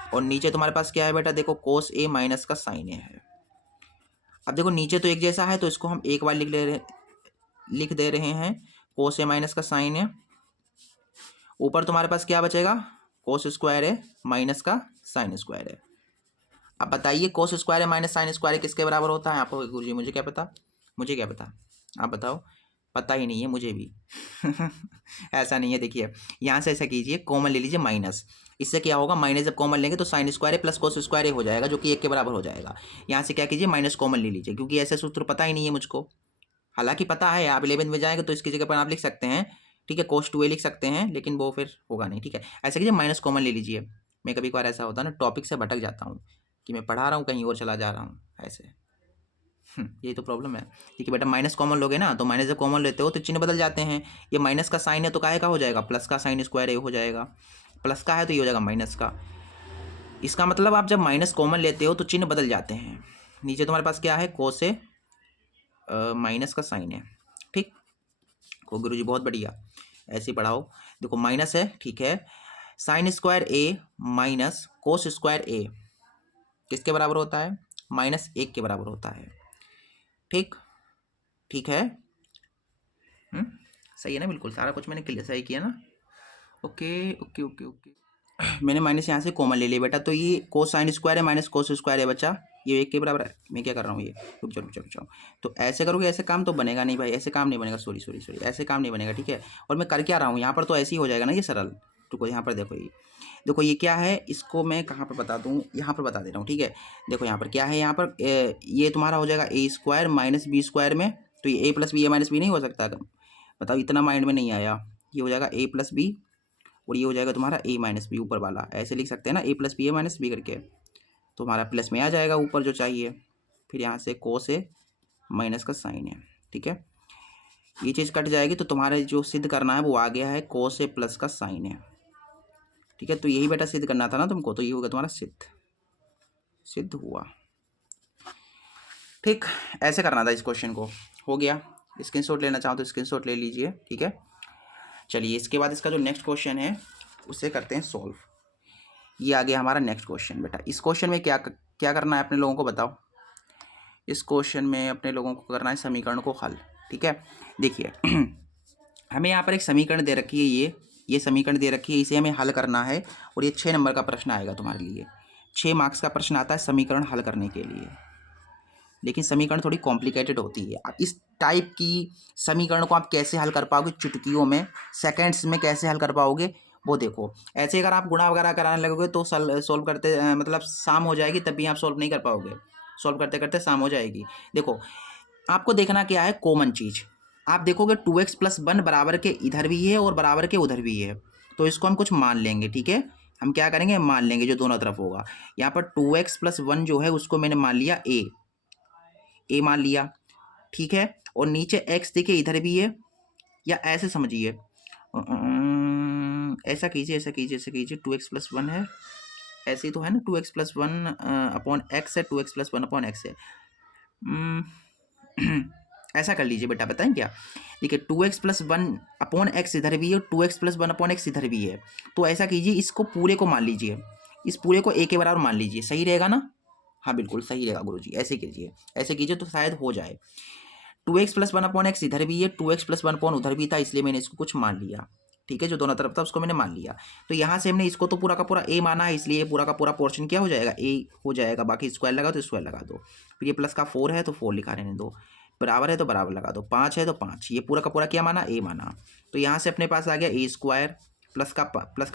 और नीचे तुम्हारे पास क्या है बेटा, देखो कोस ए माइनस का साइन ए है। अब देखो नीचे तो एक जैसा है, तो इसको हम एक बार लिख दे रहे हैं, कोस ए माइनस का साइन ए। ऊपर तुम्हारे पास क्या बचेगा, कोस स्क्वायर ए माइनस का साइन स्क्वायर है। अब बताइए कोस स्क्वायर है माइनस साइन स्क्वायर किसके बराबर होता है? आपको गुरुजी मुझे क्या पता, मुझे क्या पता, आप बताओ। पता ही नहीं है मुझे भी ऐसा नहीं है। देखिए यहाँ से ऐसा कीजिए, कॉमन ले लीजिए माइनस, इससे क्या होगा, माइनस जब कॉमन लेंगे तो साइन स्क्वायर है प्लस कोस स्क्वायर हो जाएगा, जो कि 1 के बराबर हो जाएगा। यहाँ से क्या कीजिए, माइनस कॉमन ले लीजिए, क्योंकि ऐसे सूत्र पता ही नहीं है मुझको। हालांकि पता है, आप 11th में जाएंगे तो इसकी जगह पर आप लिख सकते हैं, ठीक है, कोस 2a लिख सकते हैं, लेकिन वो फिर होगा नहीं, ठीक है। ऐसे कीजिए, माइनस कॉमन ले लीजिए। मैं कभी कभार ऐसा होता है ना, टॉपिक से भटक जाता हूँ, कि मैं पढ़ा रहा हूँ कहीं और चला जा रहा हूँ, ऐसे यही तो प्रॉब्लम है। ठीक है बेटा, माइनस कॉमन लोगे ना, तो माइनस जब कॉमन लेते हो तो चिन्ह बदल जाते हैं। ये माइनस का साइन है तो काहे का हो जाएगा, प्लस का साइन स्क्वायर ए हो जाएगा, प्लस का है तो ये हो जाएगा माइनस का। इसका मतलब आप जब माइनस कॉमन लेते हो तो चिन्ह बदल जाते हैं। नीचे तुम्हारे पास क्या है, कोस ए माइनस का साइन है, ठीक। को गुरुजी बहुत बढ़िया, ऐसे ही पढ़ाओ। देखो माइनस है, ठीक है, साइन स्क्वायर ए माइनस कोस स्क्वायर ए किसके बराबर होता है, -1 के बराबर होता है, ठीक। ठीक है, सही है ना, बिल्कुल सारा कुछ मैंने क्लियर सही किया ना। ओके ओके ओके ओके मैंने माइनस यहाँ से कॉमन ले लिया बेटा, तो ये कोस साइन स्क्वायर है माइनस कोस स्क्वायर है बच्चा, ये 1 के बराबर है। मैं क्या कर रहा हूँ, ये रुक जाओ, तो ऐसे करोगे, ऐसे काम तो बनेगा नहीं भाई, ऐसे काम नहीं बनेगा, सॉरी ऐसे काम नहीं बनेगा, ठीक है। और मैं कर क्या रहा हूँ यहाँ पर, तो ऐसे ही हो जाएगा ना ये सरल। रुको यहाँ पर देखो ये क्या है, इसको मैं कहाँ पर बता दूँ, यहाँ पर बता दे रहा हूँ, ठीक है। देखो यहाँ पर क्या है, यहाँ पर ये तुम्हारा हो जाएगा ए स्क्वायर माइनस बी स्क्वायर में, तो ये ए plus B A minus B नहीं हो सकता, बताओ, इतना माइंड में नहीं आया। ये हो जाएगा ए प्लस बी, और ये हो जाएगा तुम्हारा ए माइनस बी, ऊपर वाला ऐसे लिख सकते हैं ना, ए plus B A minus B करके, तो हमारा प्लस में आ जाएगा ऊपर जो चाहिए। फिर यहाँ से कोस ए माइनस का साइन है, ठीक है, ये चीज़ कट जाएगी, तो तुम्हारे जो सिद्ध करना है वो आ गया है, कोस ए प्लस का साइन है, ठीक है। तो यही बेटा सिद्ध करना था ना तुमको, तो ये होगा तुम्हारा सिद्ध हुआ, ठीक। ऐसे करना था इस क्वेश्चन को, हो गया। स्क्रीनशॉट लेना चाहो तो स्क्रीनशॉट ले लीजिए, ठीक है। चलिए इसके बाद इसका जो नेक्स्ट क्वेश्चन है उसे करते हैं सॉल्व। ये आ गया हमारा नेक्स्ट क्वेश्चन बेटा। इस क्वेश्चन में क्या करना है अपने लोगों को बताओ। इस क्वेश्चन में अपने लोगों को करना है समीकरण को हल, ठीक है। देखिए हमें यहाँ पर एक समीकरण दे रखी है, ये समीकरण दे रखी है, इसे हमें हल करना है, और ये 6 नंबर का प्रश्न आएगा तुम्हारे लिए। 6 मार्क्स का प्रश्न आता है समीकरण हल करने के लिए, लेकिन समीकरण थोड़ी कॉम्प्लिकेटेड होती है। अब इस टाइप की समीकरण को आप कैसे हल कर पाओगे, चुटकियों में, सेकंड्स में कैसे हल कर पाओगे, वो देखो। ऐसे अगर आप गुणा वगैरह कराने लगोगे तो सॉल्व करते मतलब शाम हो जाएगी, तब भी आप सॉल्व नहीं कर पाओगे, सॉल्व करते करते शाम हो जाएगी। देखो आपको देखना क्या है, कॉमन चीज़। आप देखोगे 2x + 1 बराबर के इधर भी है और बराबर के उधर भी है, तो इसको हम कुछ मान लेंगे, ठीक है। हम क्या करेंगे, मान लेंगे जो दोनों तरफ होगा। यहाँ पर 2x+1 जो है उसको मैंने मान लिया ए मान लिया, ठीक है। और नीचे x देखिए इधर भी है, या ऐसे समझिए, ऐसा कीजिए, ऐसा कीजिए, ऐसा कीजिए, 2x+1 है, ऐसे ही तो है ना, 2x+1 अपॉन एक्स है, 2x+1 अपॉन एक्स है। ऐसा कर लीजिए बेटा, बताएं क्या, देखिए 2x+1 अपॉन एक्स इधर भी है, 2x+1 अपॉन एक्स इधर भी है। तो ऐसा कीजिए, इसको पूरे को मान लीजिए, इस पूरे को ए के बराबर मान लीजिए, सही रहेगा ना? हाँ बिल्कुल सही रहेगा गुरुजी, ऐसे कीजिए, ऐसे कीजिए तो शायद हो जाए। 2x+1 अपॉन एक्स इधर भी है, 2x+1 अपॉन उधर भी था, इसलिए मैंने इसको कुछ मान लिया, ठीक है, जो दोनों तरफ था उसको मैंने मान लिया। तो यहाँ से हमने इसको तो पूरा का पूरा ए माना है, इसलिए पूरा का पूरा पोर्शन क्या हो जाएगा, ए हो जाएगा। बाकी स्क्वायर लगा तो स्क्वायर लगा दो, फिर ये प्लस का 4 है तो 4 लिखा रहने दो, बराबर है तो बराबर लगा दो, 5 है तो 5, ये पूरा का पूरा क्या माना, ए माना। तो यहाँ से अपने पास आ गया ए स्क्वायर, प्लस का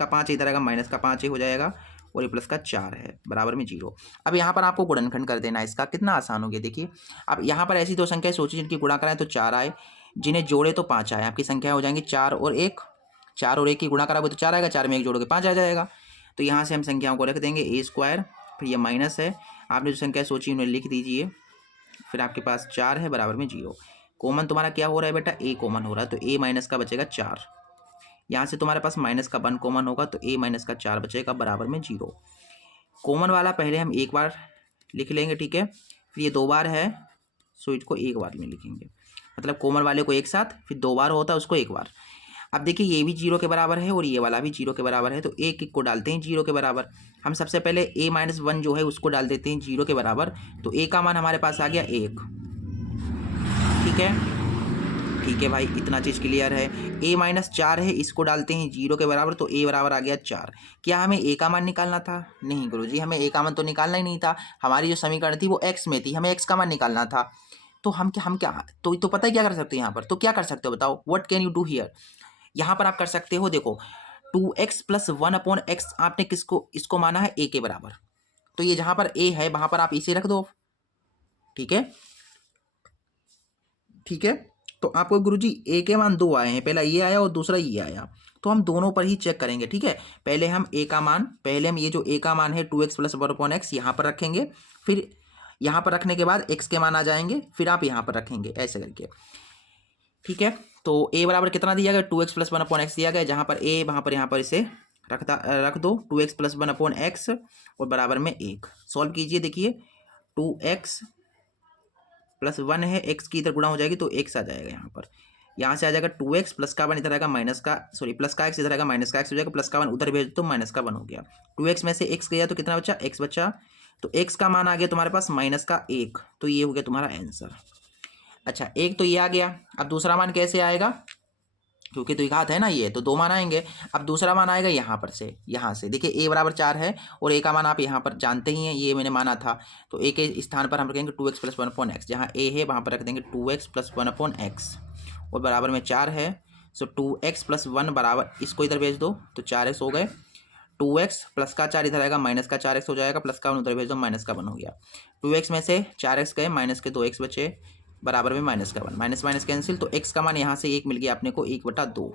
5 इधर आएगा, माइनस का 5 हो जाएगा, और ये प्लस का 4 है, बराबर में 0। अब यहाँ पर आपको गुणनखंड कर देना है इसका, कितना आसान हो गया देखिए। अब यहाँ पर ऐसी दो संख्या सोचिए जिनकी गुणा कराएं तो 4 आए, जिन्हें जोड़े तो 5 आए, आपकी संख्या हो जाएंगी 4 और 1, 4 और 1 की गुणा कराओगे तो 4 आएगा, 4 में 1 जोड़ोगे 5 आ जाएगा। तो यहाँ से हम संख्याओं को रख देंगे ए स्क्वायर, फिर ये माइनस है, आपने जो संख्या सोची उन्हें लिख दीजिए, फिर आपके पास 4 है, बराबर में 0। कॉमन तुम्हारा क्या हो रहा है बेटा, ए कॉमन हो रहा है, तो ए माइनस का बचेगा 4। यहाँ से तुम्हारे पास माइनस का 1 कॉमन होगा, तो ए माइनस का 4 बचेगा, बराबर में 0। कॉमन वाला पहले हम एक बार लिख लेंगे, ठीक है, फिर ये 2 बार है, सो इसको एक बार में लिखेंगे, मतलब कॉमन वाले को एक साथ, फिर 2 बार होता है उसको एक बार। अब देखिए ये भी 0 के बराबर है और ये वाला भी 0 के बराबर है, तो एक को डालते हैं 0 के बराबर। हम सबसे पहले a-1 जो है उसको डाल देते हैं 0 के बराबर, तो a का मान हमारे पास आ गया 1, ठीक है भाई, इतना चीज़ क्लियर है। a-4 है, इसको डालते हैं 0 के बराबर, तो a बराबर आ गया 4। क्या हमें a का मान निकालना था? नहीं गुरुजी, हमें a का मान तो निकालना ही नहीं था, हमारी जो समीकरण थी वो x में थी, हमें x का मान निकालना था। तो हम क्या तो पता है क्या कर सकते हैं यहाँ पर, तो क्या कर सकते हो बताओ, what can you do here. यहाँ पर आप कर सकते हो, देखो 2x+1 अपॉन एक्स आपने किसको, इसको माना है a के बराबर, तो ये जहाँ पर a है वहाँ पर आप इसे रख दो, ठीक है, ठीक है। तो आपको गुरुजी a के मान 2 आए हैं, पहला ये आया और दूसरा ये आया, तो हम दोनों पर ही चेक करेंगे, ठीक है। पहले हम a का मान, पहले हम ये जो a का मान है 2x+1 अपॉन एक्स यहाँ पर रखेंगे, फिर यहाँ पर रखने के बाद x के मान आ जाएंगे, फिर आप यहाँ पर रखेंगे, ऐसे करके, ठीक है। तो a बराबर कितना दिया गया, 2x+1 अपॉन एक्स दिया गया, जहाँ पर a वहाँ पर यहाँ पर इसे रख दो 2x+1 अपॉन एक्स और बराबर में 1। सॉल्व कीजिए, देखिए 2x+1 है, x की इधर गुणा हो जाएगी तो x आ जाएगा, यहाँ से आ जाएगा 2x, प्लस का 1 इधर आएगा, माइनस का प्लस का x इधर आएगा, माइनस का x हो जाएगा, प्लस का 1 उधर भेज तो माइनस का 1 हो गया। 2x में से x गया तो कितना बचा, x बचा, तो x का मान आ गया तुम्हारे पास माइनस का 1, तो ये हो गया तुम्हारा आंसर। अच्छा, एक तो ये आ गया, अब दूसरा मान कैसे आएगा, क्योंकि द्विघात है ना ये, तो 2 मान आएंगे। अब दूसरा मान आएगा यहाँ पर से, यहाँ से देखिए a बराबर 4 है और a का मान आप यहाँ पर जानते ही हैं, ये मैंने माना था, तो a के स्थान पर हम रखेंगे 2x+1 अपॉन एक्स, जहाँ a है वहाँ पर रख देंगे 2x+1 अपॉन एक्स और बराबर में 4 है। सो 2x+1 बराबर, इसको इधर भेज दो तो 4x हो गए, 2x प्लस का 4 इधर आएगा, माइनस का 4x हो जाएगा, प्लस का 1 उधर भेज दो, माइनस का 1 हो गया। 2x में से 4x गए, माइनस के 2x बचे, बराबर में माइनस का 1, माइनस माइनस कैंसिल, तो x का मान यहाँ से 1 मिल गया अपने को, 1/2।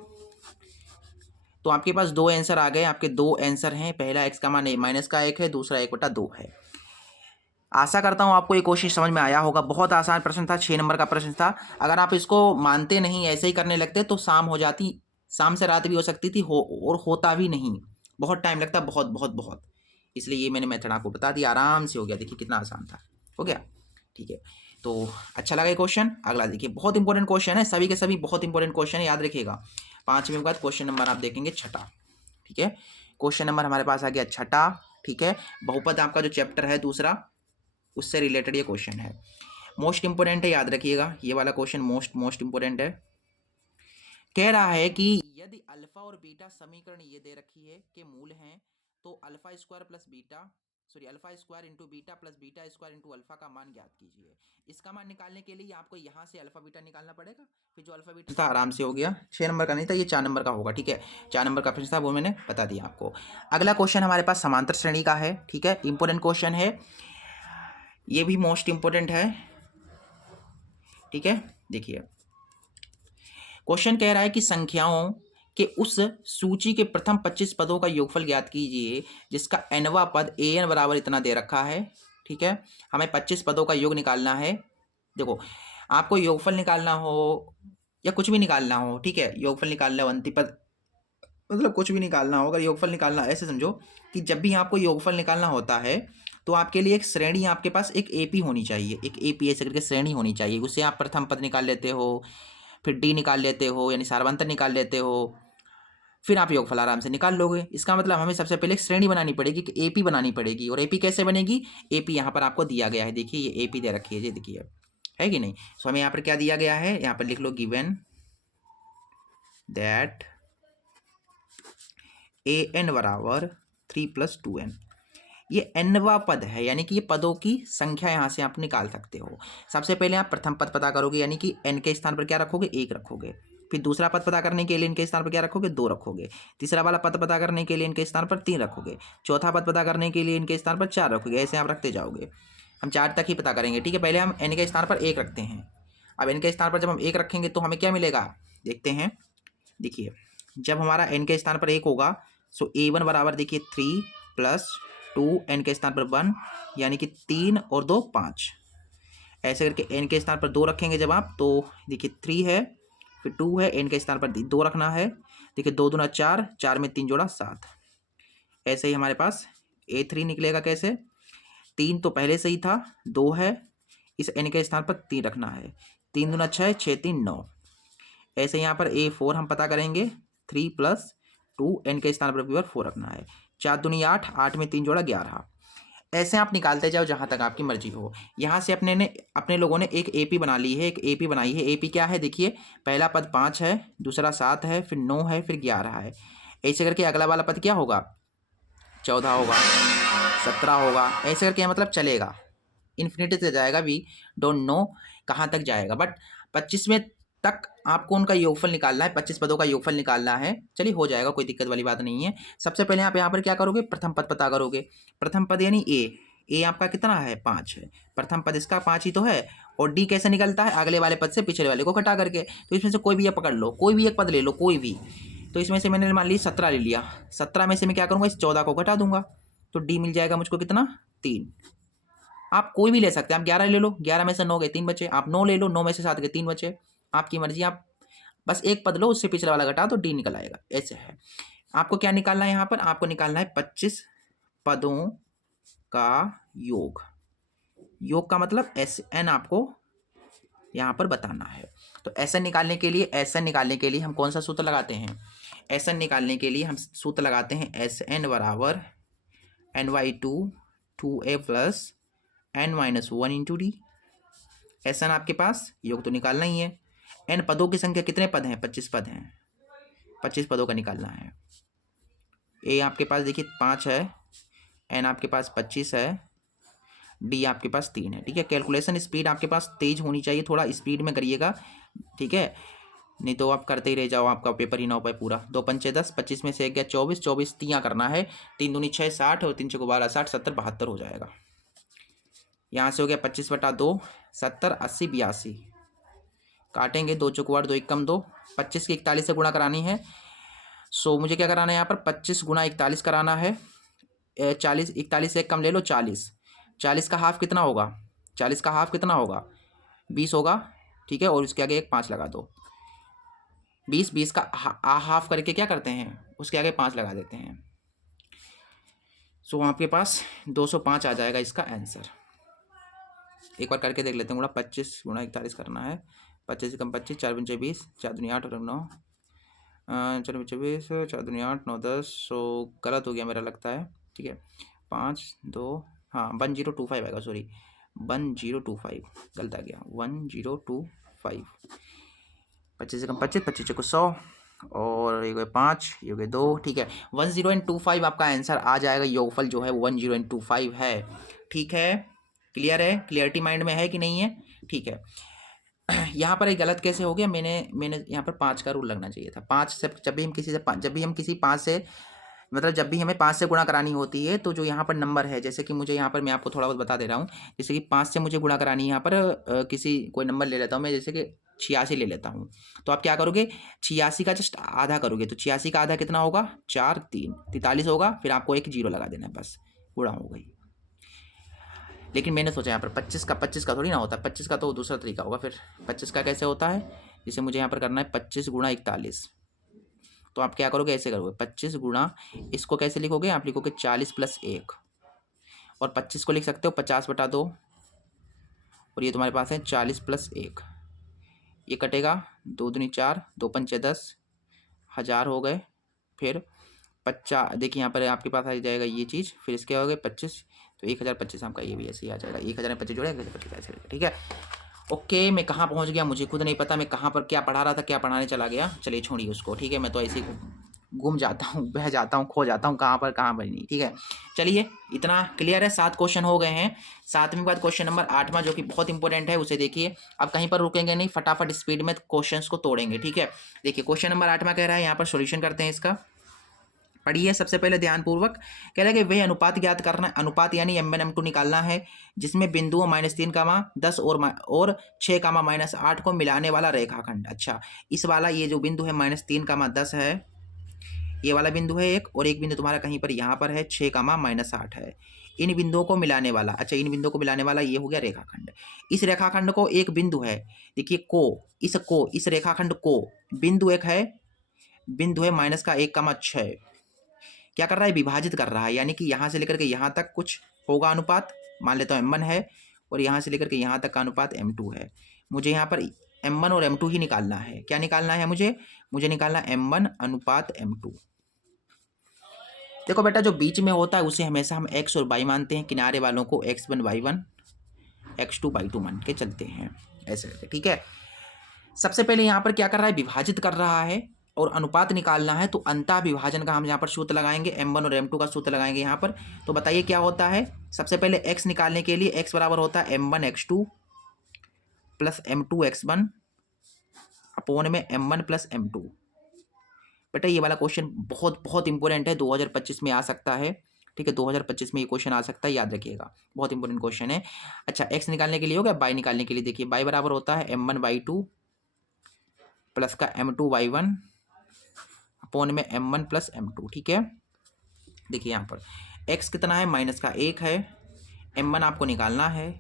तो आपके पास 2 आंसर आ गए, आपके 2 आंसर हैं, पहला x का मान माइनस का 1 है, दूसरा 1/2 है। आशा करता हूँ आपको ये कोशिश समझ में आया होगा, बहुत आसान प्रश्न था, 6 नंबर का प्रश्न था। अगर आप इसको मानते नहीं, ऐसे ही करने लगते तो शाम हो जाती, शाम से रात भी हो सकती थी, और होता भी नहीं, बहुत टाइम लगता, बहुत बहुत बहुत, इसलिए ये मैंने मेथड आपको बता दिया, आराम से हो गया, देखिए कितना आसान था, हो गया, ठीक है। तो अच्छा लगा ये क्वेश्चन। अगला देखिए, बहुत इंपॉर्टेंट क्वेश्चन है, सभी के सभी बहुत इंपॉर्टेंट क्वेश्चन है, याद रखिएगा। 5वें के बाद क्वेश्चन नंबर आप देखेंगे 6ठा, ठीक है। क्वेश्चन नंबर हमारे पास आ गया 6ठा, ठीक है। बहुपद आपका जो चैप्टर है दूसरा, उससे रिलेटेड ये क्वेश्चन है, मोस्ट इंपोर्टेंट है, याद रखिएगा, ये वाला क्वेश्चन मोस्ट इंपोर्टेंट है। कह रहा है कि यदि अल्फा और बीटा समीकरण ये दे रखी है कि मूल हैं, तो alpha square into beta plus beta square into alpha का मान ज्ञात कीजिए। इसका मान निकालने के लिए आपको यहाँ से अल्फा बीटा निकालना पड़ेगा, फिर जो अल्फा बीटा था आराम से हो गया। 6 नंबर का नहीं था, ये 4 नंबर का होगा, ठीक है, 4 नंबर का प्रश्न था, वो मैंने बता दिया आपको। अगला क्वेश्चन हमारे पास समांतर श्रेणी का है, ठीक है, इंपॉर्टेंट क्वेश्चन है, ये भी मोस्ट इंपोर्टेंट है, ठीक है। देखिए क्वेश्चन कह रहा है कि संख्याओं कि उस सूची के प्रथम 25 पदों का योगफल ज्ञात कीजिए जिसका nवां पद an बराबर इतना दे रखा है। ठीक है, हमें 25 पदों का योग निकालना है। देखो, आपको योगफल निकालना हो या कुछ भी निकालना हो, ठीक है, योगफल निकालना हो, अंतिम पद, मतलब कुछ भी निकालना हो, अगर योगफल निकालना, ऐसे समझो कि जब भी आपको योगफल निकालना होता है तो आपके लिए एक श्रेणी, आपके पास एक एपी होनी चाहिए, एक एपी ऐसे करके श्रेणी होनी चाहिए। उससे आप प्रथम पद निकाल लेते हो, फिर डी निकाल लेते हो, यानी सार्वंतर निकाल लेते हो, फिर आप योगफल आराम से निकाल लोगे। इसका मतलब हमें सबसे पहले एक श्रेणी बनानी पड़ेगी, कि एपी बनानी पड़ेगी। और एपी कैसे बनेगी? एपी यहाँ पर आपको दिया गया है, देखिए ये एपी दे रखी है, ये देखिए, है कि नहीं। तो हमें यहाँ पर क्या दिया गया है, यहाँ पर लिख लो गिवन दैट an बराबर 3 + 2n। ये nवां पद है, यानी कि ये पदों की संख्या यहाँ से आप निकाल सकते हो। सबसे पहले आप प्रथम पद पता करोगे, यानी कि n के स्थान पर क्या रखोगे, 1 रखोगे। फिर दूसरा पद पता करने के लिए इनके स्थान पर क्या रखोगे, 2 रखोगे। तीसरा वाला पद पता करने के लिए इनके स्थान पर 3 रखोगे। चौथा पद पता करने के लिए इनके स्थान पर 4 रखोगे। ऐसे आप रखते जाओगे, हम 4 तक ही पता करेंगे। ठीक है, पहले हम n के स्थान पर 1 रखते हैं। अब n के स्थान पर जब हम 1 रखेंगे तो हमें क्या मिलेगा, देखते हैं। देखिए, जब हमारा n के स्थान पर 1 होगा सो a1 बराबर देखिए 3 + 2, n के स्थान पर 1, यानी कि 3 और 2 5। ऐसे करके n के स्थान पर 2 रखेंगे जब आप, तो देखिए 3 है, फिर 2 है, n के स्थान पर 2 रखना है। देखिए 2 दूना 4, 4 में 3 जोड़ा 7। ऐसे ही हमारे पास a3 निकलेगा। कैसे, 3 तो पहले से ही था, 2 है, इस n के स्थान पर 3 रखना है। 3 दूना 6, 6 3 9। ऐसे यहाँ पर a4 हम पता करेंगे, 3 + 2, n के स्थान पर भी 4 रखना है। 4 दूनी 8, 8 में 3 जोड़ा 11। ऐसे आप निकालते जाओ जहाँ तक आपकी मर्जी हो। यहाँ से अपने लोगों ने एक एपी बना ली है, एक एपी बनाई है। एपी क्या है, देखिए पहला पद 5 है, दूसरा 7 है, फिर 9 है, फिर 11 है। ऐसे करके अगला वाला पद क्या होगा, 14 होगा, 17 होगा। ऐसे करके मतलब चलेगा, इन्फिनिटी से जाएगा, भी डोंट नो कहाँ तक जाएगा, बट 25वें तक आपको उनका योगफल निकालना है, 25 पदों का योगफल निकालना है। चलिए हो जाएगा, कोई दिक्कत वाली बात नहीं है। सबसे पहले आप यहाँ पर क्या करोगे, प्रथम पद पता करोगे। प्रथम पद यानी ए आपका कितना है, 5 है। प्रथम पद इसका 5 ही तो है। और डी कैसे निकलता है, अगले वाले पद से पिछले वाले को घटा करके। तो इसमें से कोई भी एक पकड़ लो, कोई भी एक पद ले लो, कोई भी। तो इसमें से मैंने मान ली 17 ले लिया, 17 में से मैं क्या करूँगा, इस 14 को घटा दूंगा, तो डी मिल जाएगा मुझको कितना, 3। आप कोई भी ले सकते हैं, आप 11 ले लो, 11 में से 9 गए, 3 बचे। आप 9 ले लो, 9 में से 7 गए, 3 बचे। आपकी मर्जी, आप बस एक पद लो, उससे पिछला वाला घटा तो डी निकल आएगा। ऐसे है। आपको क्या निकालना है, यहाँ पर आपको निकालना है 25 पदों का योग। योग का मतलब SN आपको यहाँ पर बताना है। तो SN निकालने के लिए हम कौन सा सूत्र लगाते हैं, SN निकालने के लिए हम सूत्र लगाते हैं SN बराबर n/2 2a + n - 1 × d। SN आपके पास योग तो निकालना ही है। n पदों की संख्या कितने पद हैं, 25 पद हैं, 25 पदों का निकालना है। a आपके पास देखिए 5 है, n आपके पास 25 है, d आपके पास 3 है। ठीक है, कैलकुलेशन स्पीड आपके पास तेज होनी चाहिए, थोड़ा स्पीड में करिएगा। ठीक है, नहीं तो आप करते ही रह जाओ, आपका पेपर ही ना हो पाए पूरा। 2 पंचे 10, 25 में से 1 गया 24, 24 तियाँ करना है। 3 दूनी 6 60, और 3 चौको 12 60, 70 72 हो जाएगा। यहाँ से हो गया 25/2, 70 80 82। काटेंगे, 2 चौको 8, 2 एकम 2, 25 की 41 से गुणा करानी है। सो मुझे क्या कराना है, यहाँ पर 25 × 41 कराना है। 40, 41 से एक कम ले लो, 40। 40 का हाफ कितना होगा, 40 का हाफ कितना होगा, 20 होगा। ठीक है, और उसके आगे एक 5 लगा दो। 20 का हाफ करके क्या करते हैं, उसके आगे 5 लगा देते हैं। सो आपके पास 205 आ जाएगा इसका आंसर। एक बार करके देख लेते हैं। 25 × 41 करना है। 25 कम 25, 4 पंचे 20, 4 दूनी 8 और 9, 4 पंचे 20, 4 दूनी 8 9 10। सो गलत हो गया मेरा लगता है। ठीक है, 5 2, हाँ 1025 आएगा, सॉरी 1025 गलत आ गया, 1025। 25 से कम 25, 25 को 100, और ये 5, ये 2। ठीक है, 1025 आपका आंसर आ जाएगा। योगफल जो है 1025 है। ठीक है, क्लियर है, क्लियरिटी माइंड में है कि नहीं है। ठीक है, यहाँ पर एक गलत कैसे हो गया, मैंने यहाँ पर 5 का रूल लगना चाहिए था। 5 से जब भी हम किसी 5 से, मतलब जब भी हमें 5 से गुणा करानी होती है, तो जो यहाँ पर नंबर है, जैसे कि मुझे यहाँ पर मैं आपको थोड़ा बहुत बता दे रहा हूँ। जैसे कि 5 से मुझे गुणा करानी है, यहाँ पर किसी कोई नंबर ले लेता हूँ मैं, जैसे कि 86 ले लेता हूँ। तो आप क्या करोगे, 86 का जस्ट आधा करोगे, तो 86 का आधा कितना होगा, 4 3 43 होगा। फिर आपको एक जीरो लगा देना है, बस गुणा हो गई। लेकिन मैंने सोचा यहाँ पर 25 का थोड़ी ना होता, 25 का तो दूसरा तरीका होगा। फिर 25 का कैसे होता है, जिसे मुझे यहाँ पर करना है 25 गुणा 41। तो आप क्या करोगे, ऐसे करोगे 25 गुणा, इसको कैसे लिखोगे, आप लिखोगे 40 + 1, और 25 को लिख सकते हो 50/2, और ये तुम्हारे पास है 40 + 1। ये कटेगा, 2 दूनी 4, 2 पंचे 10, 1000 हो गए। फिर 50, देखिए यहाँ पर आपके पास आ जाएगा ये चीज़, फिर इसके हो गए 25, तो 1025 आपका ये भी ऐसे ही आ जाएगा। 1000 में 25 जोड़े 1025 ऐसे, ठीक है। ओके, मैं कहाँ पहुँच गया मुझे खुद नहीं पता, मैं कहाँ पर क्या पढ़ा रहा था, क्या पढ़ाने चला गया। चलिए छोड़िए उसको, ठीक है। मैं तो ऐसे ही गुम जाता हूँ, बह जाता हूँ, खो जाता हूँ, कहाँ पर नहीं, ठीक है। चलिए इतना क्लियर है, 7 क्वेश्चन हो गए हैं। 7वें बाद क्वेश्चन नंबर 8वां जो कि बहुत इंपॉर्टेंट है, उसे देखिए। अब कहीं पर रुकेंगे नहीं, फटाफट स्पीड में क्वेश्चंस को तोड़ेंगे, ठीक है। देखिए क्वेश्चन नंबर 8वां कह रहा है, यहाँ पर सॉल्यूशन करते हैं इसका। पढ़िए सबसे पहले ध्यानपूर्वक। कह रहा है कि वह अनुपात ज्ञात करना, अनुपात यानी m1 m2 निकालना है, जिसमें बिंदुओं -3, 10 और 6, -8 को मिलाने वाला रेखाखंड। अच्छा, इस वाला ये जो बिंदु है -3, 10 है, ये वाला बिंदु है एक, और एक बिंदु तुम्हारा कहीं पर यहाँ पर है 6, -8 है। इन बिंदुओं को मिलाने वाला, अच्छा इन बिंदुओं को मिलाने वाला ये हो गया रेखाखंड। इस रेखाखंड को एक बिंदु है, देखिए इस रेखाखंड को बिंदु एक है, बिंदु है -1, 6, क्या कर रहा है, विभाजित कर रहा है, यानी कि यहाँ से लेकर के यहाँ तक कुछ होगा अनुपात, मान लेता हूँ m1 है, और यहाँ से लेकर के यहाँ तक का अनुपात m2 है। मुझे यहाँ पर m1 और m2 ही निकालना है। क्या निकालना है मुझे निकालना m1 अनुपात m2। देखो बेटा, जो बीच में होता है उसे हमेशा हम x और y मानते हैं, किनारे वालों को x1 y1 x2 y2 मान के चलते हैं, ऐसे करके, ठीक है। सबसे पहले यहाँ पर क्या कर रहा है, विभाजित कर रहा है, और अनुपात निकालना है, तो अंतः विभाजन का हम यहाँ पर सूत्र लगाएंगे, m1 और m2 का सूत्र लगाएंगे यहाँ पर। तो बताइए क्या होता है। सबसे पहले x निकालने के लिए x बराबर होता है m1 x2 + m2 x1 upon में m1 + m2। बेटा ये वाला क्वेश्चन बहुत बहुत इंपॉर्टेंट है, 2025 में आ सकता है, ठीक है। 2025 में ये क्वेश्चन आ सकता है, याद रखिएगा, बहुत इंपॉर्टेंट क्वेश्चन है। अच्छा, x निकालने के लिए हो गया, y निकालने के लिए देखिए y बराबर होता है m1 y2 प्लस का m2 y1 अपॉन में m1 + m2, ठीक है। देखिए यहाँ पर x कितना है, -1 है, m1 आपको निकालना है,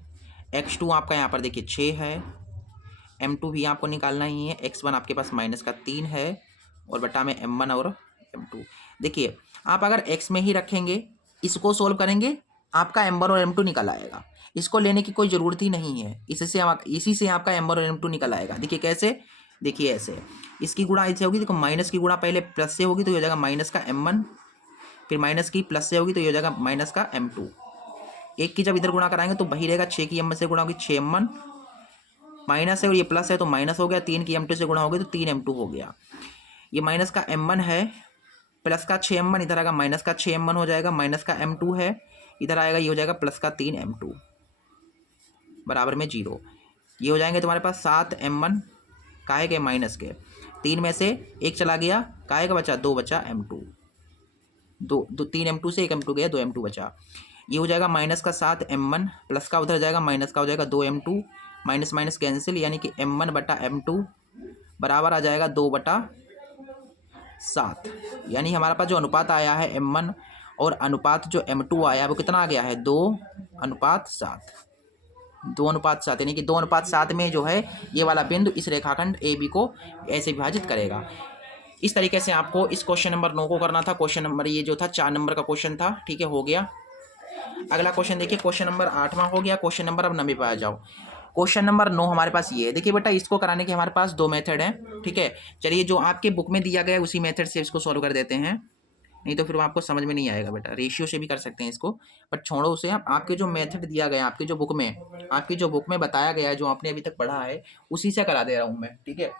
x2 आपका यहाँ पर देखिए 6 है, m2 भी आपको निकालना ही है, x1 आपके पास -3 है, और बटा में m1 और m2। देखिए आप अगर x में ही रखेंगे, इसको सोल्व करेंगे, आपका m1 और m2 निकल आएगा। इसको लेने की कोई ज़रूरत ही नहीं है, इसी से आपका m1 और m2 निकल आएगा। देखिए कैसे, देखिए ऐसे, इसकी गुणा ऐसे होगी, देखो माइनस की गुणा पहले प्लस से होगी तो ये हो जाएगा माइनस का m1, फिर माइनस की प्लस से होगी तो ये हो जाएगा माइनस का m2। एक की जब इधर गुणा कराएंगे तो वही रहेगा, 6 की m1 से गुणा होगी 6m1, माइनस है और ये प्लस है तो माइनस हो गया, 3 की m2 से गुणा होगी तो 3m2 हो गया। ये माइनस का m1 है, प्लस का 6m1 इधर आएगा, माइनस का 6m1 हो जाएगा, माइनस का m2 है इधर आएगा, ये हो जाएगा प्लस का 3m2 बराबर में 0। ये हो जाएंगे तुम्हारे पास 7m1 काहे के माइनस के, 3 में से 1 चला गया, काहे का बचा 2 बचा m2, 3 m2 से 1 m2 गया, 2 m2 बचा। ये हो जाएगा माइनस का 7m1 प्लस का उधर जाएगा, माइनस का हो जाएगा 2m2, माइनस माइनस कैंसिल, यानी कि m1 बटा m2 बराबर आ जाएगा 2/7। यानी हमारे पास जो अनुपात आया है m1 और अनुपात जो m2 आया है वो कितना आ गया है, 2:7। 2:7 यानी कि 2:7 में जो है ये वाला बिंदु इस रेखाखंड AB को ऐसे विभाजित करेगा। इस तरीके से आपको इस क्वेश्चन नंबर 9 को करना था। क्वेश्चन नंबर ये जो था 4 नंबर का क्वेश्चन था, ठीक है, हो गया। अगला क्वेश्चन देखिए, क्वेश्चन नंबर 8वां हो गया। क्वेश्चन नंबर अब 9वें पे आ जाओ। क्वेश्चन नंबर 9 हमारे पास ये है, देखिए बेटा इसको कराने के हमारे पास 2 मेथड हैं, ठीक है। चलिए जो आपके बुक में दिया गया है उसी मेथड से इसको सॉल्व कर देते हैं, नहीं तो फिर वो आपको समझ में नहीं आएगा बेटा। रेशियो से भी कर सकते हैं इसको, बट छोड़ो उसे। आपके जो मेथड दिया गया, आपकी जो बुक में बताया गया है, जो आपने अभी तक पढ़ा है उसी से करा दे रहा हूँ मैं, ठीक है।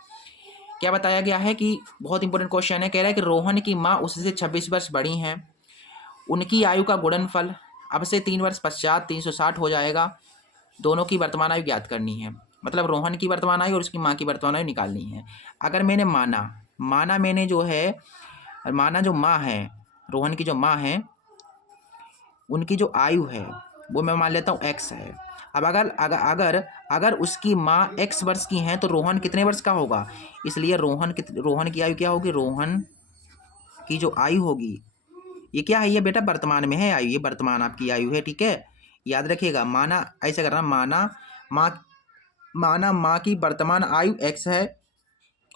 क्या बताया गया है कि बहुत इंपॉर्टेंट क्वेश्चन है, कह रहा है कि रोहन की माँ उससे 26 वर्ष बड़ी हैं, उनकी आयु का गुणनफल अब से 3 वर्ष पश्चात 360 हो जाएगा, दोनों की वर्तमान आयु ज्ञात करनी है। मतलब रोहन की वर्तमान आयु और उसकी माँ की वर्तमान आयु निकालनी है। अगर मैंने मैंने जो है, माना जो माँ है, रोहन की जो माँ है, उनकी जो आयु है वो मैं मान लेता हूँ एक्स है। अब अगर अगर अगर अगर उसकी माँ एक्स वर्ष की हैं तो रोहन कितने वर्ष का होगा, इसलिए रोहन की आयु क्या होगी, रोहन की जो आयु होगी, ये क्या है, ये बेटा वर्तमान में है आयु, ये वर्तमान आपकी आयु है, ठीक है। याद रखिएगा, माना ऐसे करना, माँ माना माँ की वर्तमान आयु एक्स है,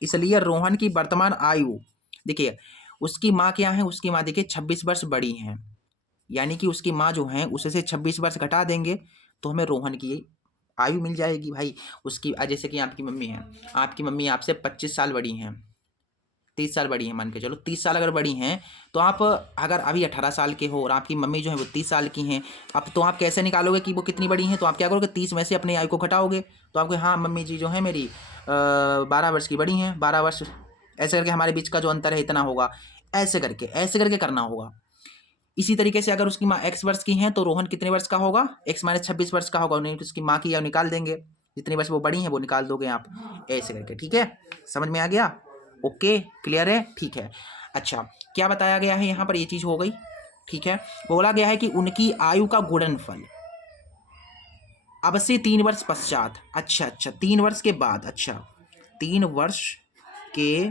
इसलिए रोहन की वर्तमान आयु, देखिए उसकी माँ क्या है, उसकी माँ देखिए 26 वर्ष बड़ी हैं, यानी कि उसकी माँ जो है उससे 26 वर्ष घटा देंगे तो हमें रोहन की आयु मिल जाएगी भाई। उसकी जैसे कि आपकी मम्मी है, आपकी मम्मी आपसे 25 साल बड़ी हैं, 30 साल बड़ी हैं, मान के चलो 30 साल अगर बड़ी हैं, तो आप अगर अभी 18 साल के हो और आपकी मम्मी जो है वो 30 साल की हैं, अब तो आप कैसे निकालोगे कि वो कितनी बड़ी हैं, तो आप क्या करोगे, 30 में से अपनी आयु को घटाओगे, तो आपको हाँ मम्मी जी जो है मेरी 12 वर्ष की बड़ी हैं, 12 वर्ष, ऐसे करके हमारे बीच का जो अंतर है इतना होगा, ऐसे करके करना होगा। इसी तरीके से अगर उसकी माँ एक्स वर्ष की हैं तो रोहन कितने वर्ष का होगा, एक्स माइनस 26 वर्ष का होगा, उन्हें उसकी माँ की आयु निकाल देंगे, जितने वर्ष वो बड़ी हैं वो निकाल दोगे आप, ऐसे करके, ठीक है, समझ में आ गया, ओके क्लियर है, ठीक है। अच्छा, क्या बताया गया है यहाँ पर, ये चीज़ हो गई, ठीक है। बोला गया है कि उनकी आयु का गुणनफल अब से 3 वर्ष पश्चात, अच्छा 3 वर्ष के बाद, अच्छा 3 वर्ष के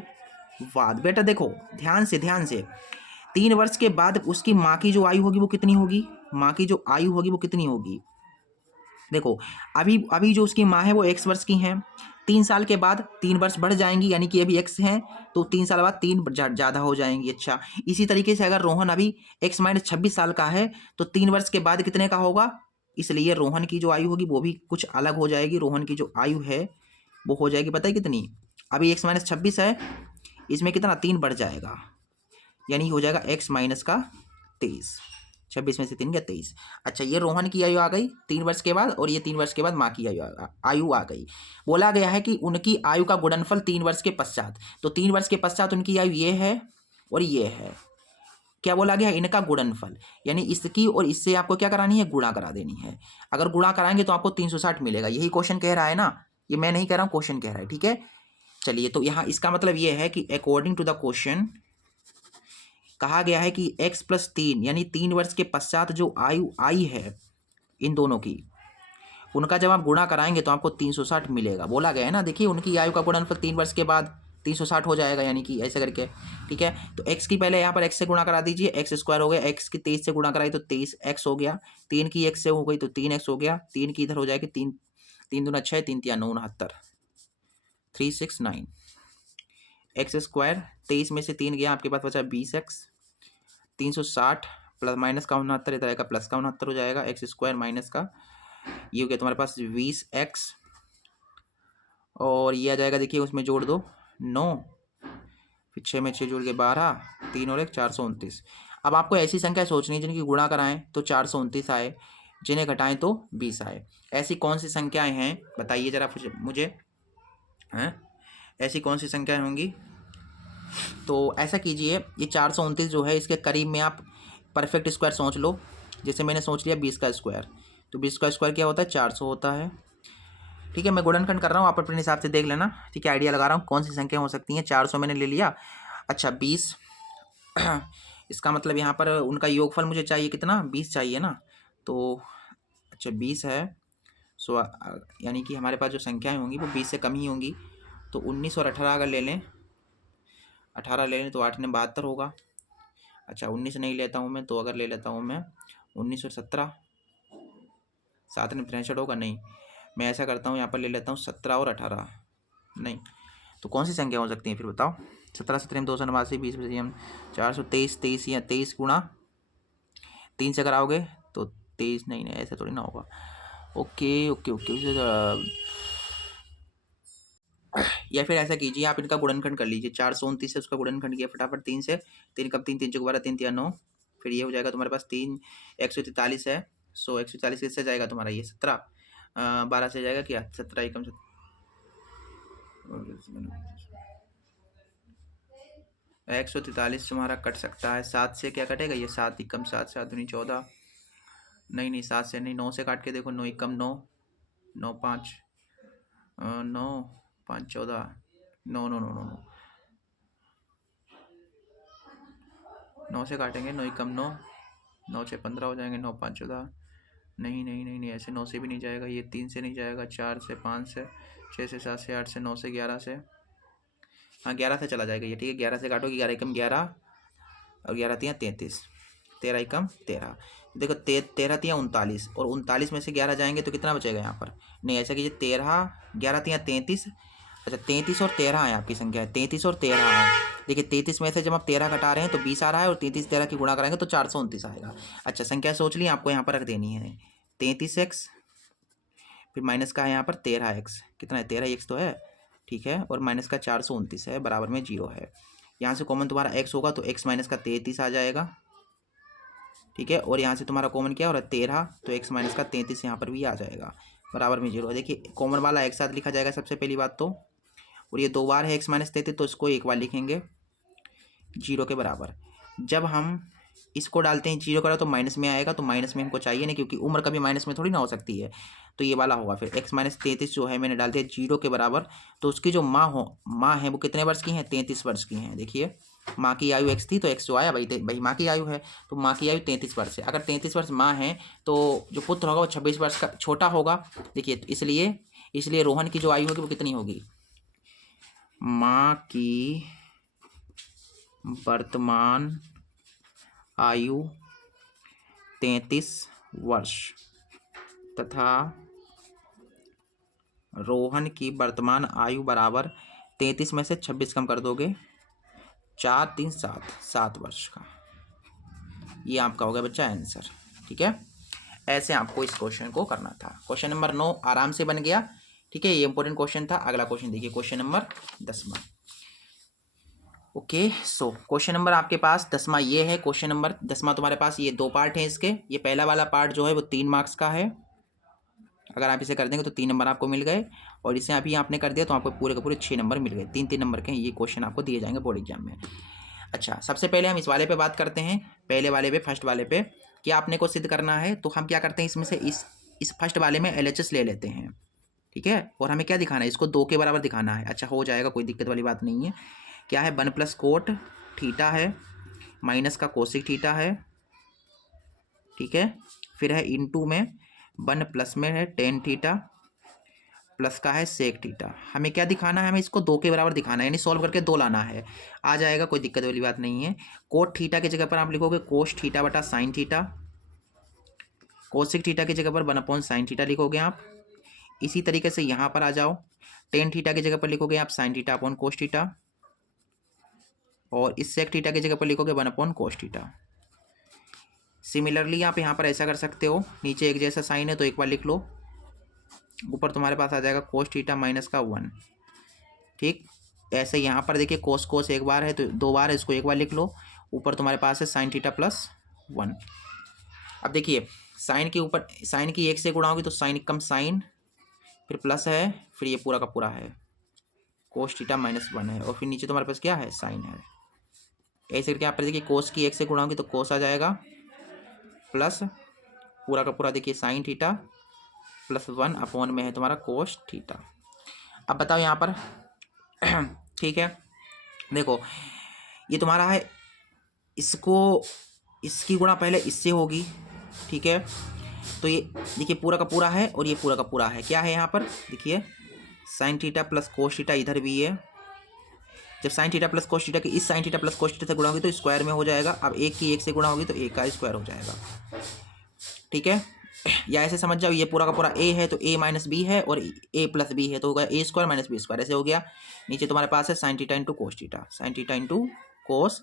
बाद, बेटा देखो ध्यान से 3 वर्ष के बाद उसकी माँ की जो आयु होगी वो कितनी होगी, माँ की जो आयु होगी वो कितनी होगी, देखो अभी अभी जो उसकी माँ है वो एक्स वर्ष की हैं, 3 साल के बाद 3 वर्ष बढ़ जाएंगी, यानी कि अभी एक्स हैं तो 3 साल बाद 3 ज़्यादा हो जाएंगी। अच्छा, इसी तरीके से अगर रोहन अभी एक्स माइनस 26 साल का है तो 3 वर्ष के बाद कितने का होगा, इसलिए रोहन की जो आयु होगी वो भी कुछ अलग हो जाएगी, रोहन की जो आयु है वो हो जाएगी, पता है कितनी, अभी एक्स माइनस 26 है, इसमें कितना 3 बढ़ जाएगा, यानी हो जाएगा एक्स माइनस का 23, 26 में से 3 गया 23। अच्छा, ये रोहन की आयु आ गई 3 वर्ष के बाद, और ये 3 वर्ष के बाद माँ की आयु आ गई। बोला गया है कि उनकी आयु का गुणनफल 3 वर्ष के पश्चात, तो 3 वर्ष के पश्चात उनकी आयु ये है और ये है, क्या बोला गया, इनका गुणनफल, यानी इसकी और इससे आपको क्या करानी है, गुणा करा देनी है। अगर गुणा कराएंगे तो आपको 360 मिलेगा, यही क्वेश्चन कह रहा है ना, ये मैं नहीं कह रहा हूँ, क्वेश्चन कह रहा है, ठीक है। चलिए, तो यहाँ इसका मतलब ये है कि अकॉर्डिंग टू द क्वेश्चन कहा गया है कि x प्लस 3 यानी 3 वर्ष के पश्चात जो आयु आई है इन दोनों की, उनका जब आप गुणा कराएंगे तो आपको 360 मिलेगा, बोला गया है ना, देखिए उनकी आयु का गुणनफल 3 वर्ष के बाद 360 हो जाएगा, यानी कि ऐसे करके, ठीक है। तो x की पहले यहाँ पर x से गुणा करा दीजिए, एक्स स्क्वायर हो गया, x की 23 से गुणा कराई तो 23x हो गया, 3 की x से हो गई तो 3x हो गया, 3 की इधर हो जाएगी 3, 3 दूना 6, 3 तिया 9, 69, 369, एक्स स्क्वायर 23 में से 3 गया, आपके पास बचा 20x, 360 प्लस माइनस का 69 इधर आएगा, प्लस का 69 हो जाएगा, एक्स स्क्वायर माइनस का, ये हो गया तुम्हारे पास 20x, और ये आ जाएगा, देखिए उसमें जोड़ दो 9, फिर 6 में 6 जोड़ के 12, 3 और 1 429। अब आपको ऐसी संख्या सोचनी है जिनकी गुणा कराएं तो 429 आए, जिन्हें घटाएं तो 20 आए। ऐसी कौन सी संख्याएं हैं बताइए जरा मुझे, हैं ऐसी कौन सी संख्याएं होंगी। तो ऐसा कीजिए, ये 429 जो है इसके करीब में आप परफेक्ट स्क्वायर सोच लो, जैसे मैंने सोच लिया 20 का स्क्वायर, तो 20 का स्क्वायर क्या होता है, 400 होता है, ठीक है। मैं गुणनखंड कर रहा हूँ, आप अपने हिसाब से देख लेना, ठीक है, आइडिया लगा रहा हूँ कौन सी संख्या हो सकती हैं। 400 मैंने ले लिया, अच्छा 20 इसका मतलब यहाँ पर उनका योगफल मुझे चाहिए कितना, 20 चाहिए ना, तो अच्छा 20 है, सो यानी कि हमारे पास जो संख्याएँ होंगी वो 20 से कम ही होंगी, तो 19 और 18 अगर ले लें, 18 ले लें तो 8 ने 72 होगा, अच्छा 19 नहीं लेता हूँ मैं, तो अगर ले लेता हूँ मैं 19 और 17, 7 ने 63 होगा, नहीं मैं ऐसा करता हूँ यहाँ पर ले लेता हूँ 17 और 18, नहीं तो कौन सी संख्या हो सकती है फिर बताओ, 17 17 289, 20 हम 423, 23 या 23 गुणा 3 से कराओगे तो 23, नहीं नहीं ऐसा थोड़ी ना होगा, ओके ओके ओके, या फिर ऐसा कीजिए आप इनका गुणनखंड कर लीजिए, 429 से उसका गुणनखंड किया फटाफट 3 से, 3 कब 3 3 12 3 3 9, फिर ये हो जाएगा तुम्हारे पास 3 143 है, सो 143 किससे जाएगा तुम्हारा ये 17, 12 से जाएगा क्या 17 एकम 143 तुम्हारा कट सकता है, 7 से क्या कटेगा ये 7 एकम 7, 7 दूनी 14, नहीं नहीं 7 से नहीं, 9 से काट के देखो, 9 एकम 9, 9 5 9 5 14, 9 9 9 9 9 से काटेंगे, 9 एकम 9, 9 से 15 हो जाएंगे, 9 5 14, नहीं नहीं नहीं नहीं, ऐसे 9 से भी नहीं जाएगा, ये 3 से नहीं जाएगा, 4 से, 5 से, 6 से, 7 से, 8 से, 9 से, 11 से, हाँ 11 से चला जाएगा ये, ठीक है। 11 से काटो, 11 एकम 11 और 11 तियाँ 33, 13 एकम 13। देखो 13 तियाँ 39, और 39 में से 11 जाएंगे तो कितना बचेगा यहाँ पर? नहीं, ऐसा कीजिए, 13, 11 तियाँ 33। अच्छा 33 और 13 है आपकी संख्या, है 33 और 13 है। देखिए 33 में से जब आप 13 घटा रहे हैं तो 20 आ रहा है, और 33 13 की गुणा कराएंगे तो 429 आएगा। अच्छा संख्या सोच ली, आपको यहाँ पर रख देनी है 33x, फिर माइनस का है यहाँ पर 13x, कितना है 13x तो है, ठीक है, और माइनस का 429 है, बराबर में 0 है। यहाँ से कॉमन तुम्हारा x होगा तो x माइनस का 33 आ जाएगा, ठीक है, और यहाँ से तुम्हारा कॉमन क्या हो रहा है 13, तो x माइनस का 33 यहाँ पर भी आ जाएगा, बराबर में 0। देखिए कॉमन वाला एक साथ लिखा जाएगा सबसे पहली बात तो, और ये 2 बार है x माइनस 33, तो इसको एक बार लिखेंगे 0 के बराबर। जब हम इसको डालते हैं 0 करा तो माइनस में आएगा, तो माइनस में हमको चाहिए नहीं, क्योंकि उम्र कभी माइनस में थोड़ी ना हो सकती है, तो ये वाला होगा। फिर x माइनस 33 जो है मैंने डाल दिया 0 के बराबर, तो उसकी जो माँ है वो कितने वर्ष की हैं? 33 वर्ष की हैं। देखिए माँ की आयु x थी, तो x जो आया भाई माँ की आयु है, तो माँ की आयु 33 वर्ष है। अगर 33 वर्ष माँ है तो जो पुत्र होगा वो 26 वर्ष का छोटा होगा। देखिए तो इसलिए रोहन की जो आयु होगी वो कितनी होगी? माँ की वर्तमान आयु 33 वर्ष तथा रोहन की वर्तमान आयु बराबर 33 में से 26 कम कर दोगे, 4 3 7, 7 वर्ष का। ये आपका हो गया बच्चा आंसर, ठीक है। ऐसे आपको इस क्वेश्चन को करना था। क्वेश्चन नंबर 9 आराम से बन गया, ठीक है, ये इंपॉर्टेंट क्वेश्चन था। अगला क्वेश्चन देखिए, क्वेश्चन नंबर 10वां। ओके सो क्वेश्चन नंबर आपके पास 10वां ये है। क्वेश्चन नंबर 10वां तुम्हारे पास ये 2 पार्ट हैं इसके। ये पहला वाला पार्ट जो है वो 3 मार्क्स का है। अगर आप इसे कर देंगे तो 3 नंबर आपको मिल गए, और इसे अभी आपने कर दिया तो आपको पूरे के पूरे 6 नंबर मिल गए। 3 3 नंबर के ये क्वेश्चन आपको दिए जाएंगे बोर्ड एग्जाम में। अच्छा सबसे पहले हम इस वाले पे बात करते हैं, पहले वाले पे, फर्स्ट वाले पे। क्या आपने को सिद्ध करना है, तो हम क्या करते हैं इसमें से इस फर्स्ट वाले में LHS ले लेते हैं, ठीक है, और हमें क्या दिखाना है, इसको 2 के बराबर दिखाना है। अच्छा हो जाएगा, कोई दिक्कत वाली बात नहीं है। क्या है 1 प्लस कोट थीटा है, माइनस का कोसिक थीटा है, ठीक है, फिर है इनटू में 1 प्लस में है टेन थीटा, प्लस का है सेक थीटा। हमें क्या दिखाना है, हमें इसको 2 के बराबर दिखाना है, यानी सॉल्व करके 2 लाना है। आ जाएगा, कोई दिक्कत वाली बात नहीं है। कोट थीटा की जगह पर आप लिखोगे कोस थीटा बटा साइन थीटा, कोसिक थीटा की जगह पर 1 साइन थीटा लिखोगे आप। इसी तरीके से यहाँ पर आ जाओ, टेन थीटा की जगह पर लिखोगे आप sine theta upon cos theta, और इस सेक थीटा की जगह पर लिखोगे 1 कोस थीटा। सिमिलरली आप यहाँ पर ऐसा कर सकते हो, नीचे एक जैसा साइन है तो एक बार लिख लो, ऊपर तुम्हारे पास आ जाएगा कोस थीटा माइनस का 1, ठीक। ऐसे यहाँ पर देखिए कोस कोस एक बार है तो 2 बार है, इसको एक बार लिख लो। ऊपर तुम्हारे पास है साइन थीटा प्लस 1। अब देखिए साइन के ऊपर साइन की 1 से गुणा होगी तो साइन कम साइन, फिर प्लस है, फिर ये पूरा का पूरा है कोस थीटा माइनस 1 है, और फिर नीचे तुम्हारे पास क्या है साइन है। ऐसे करके यहाँ पर देखिए कोस की 1 से गुणा होगी तो कोस आ जाएगा, प्लस पूरा का पूरा देखिए साइन थीटा प्लस 1 अपॉन में है तुम्हारा कोस थीटा। अब बताओ यहाँ पर ठीक है, देखो ये तुम्हारा है, इसकी गुणा पहले इससे होगी, ठीक है, तो ये देखिए पूरा का पूरा है और ये पूरा का पूरा है। क्या है यहाँ पर देखिए sine theta plus cos theta, इधर भी है। जब sine theta plus cos theta की इस sine theta plus cos theta से गुणा होगी तो स्क्वायर में हो जाएगा। अब 1 की 1 से गुणा होगी तो 1 का स्क्वायर हो जाएगा, ठीक है। या ऐसे समझ जाओ ये पूरा का पूरा a है तो a माइनस बी है, और a प्लस बी है तो होगा a square minus B square, ऐसे हो गया। नीचे तुम्हारे पास है sine theta into cos theta, sine theta into cos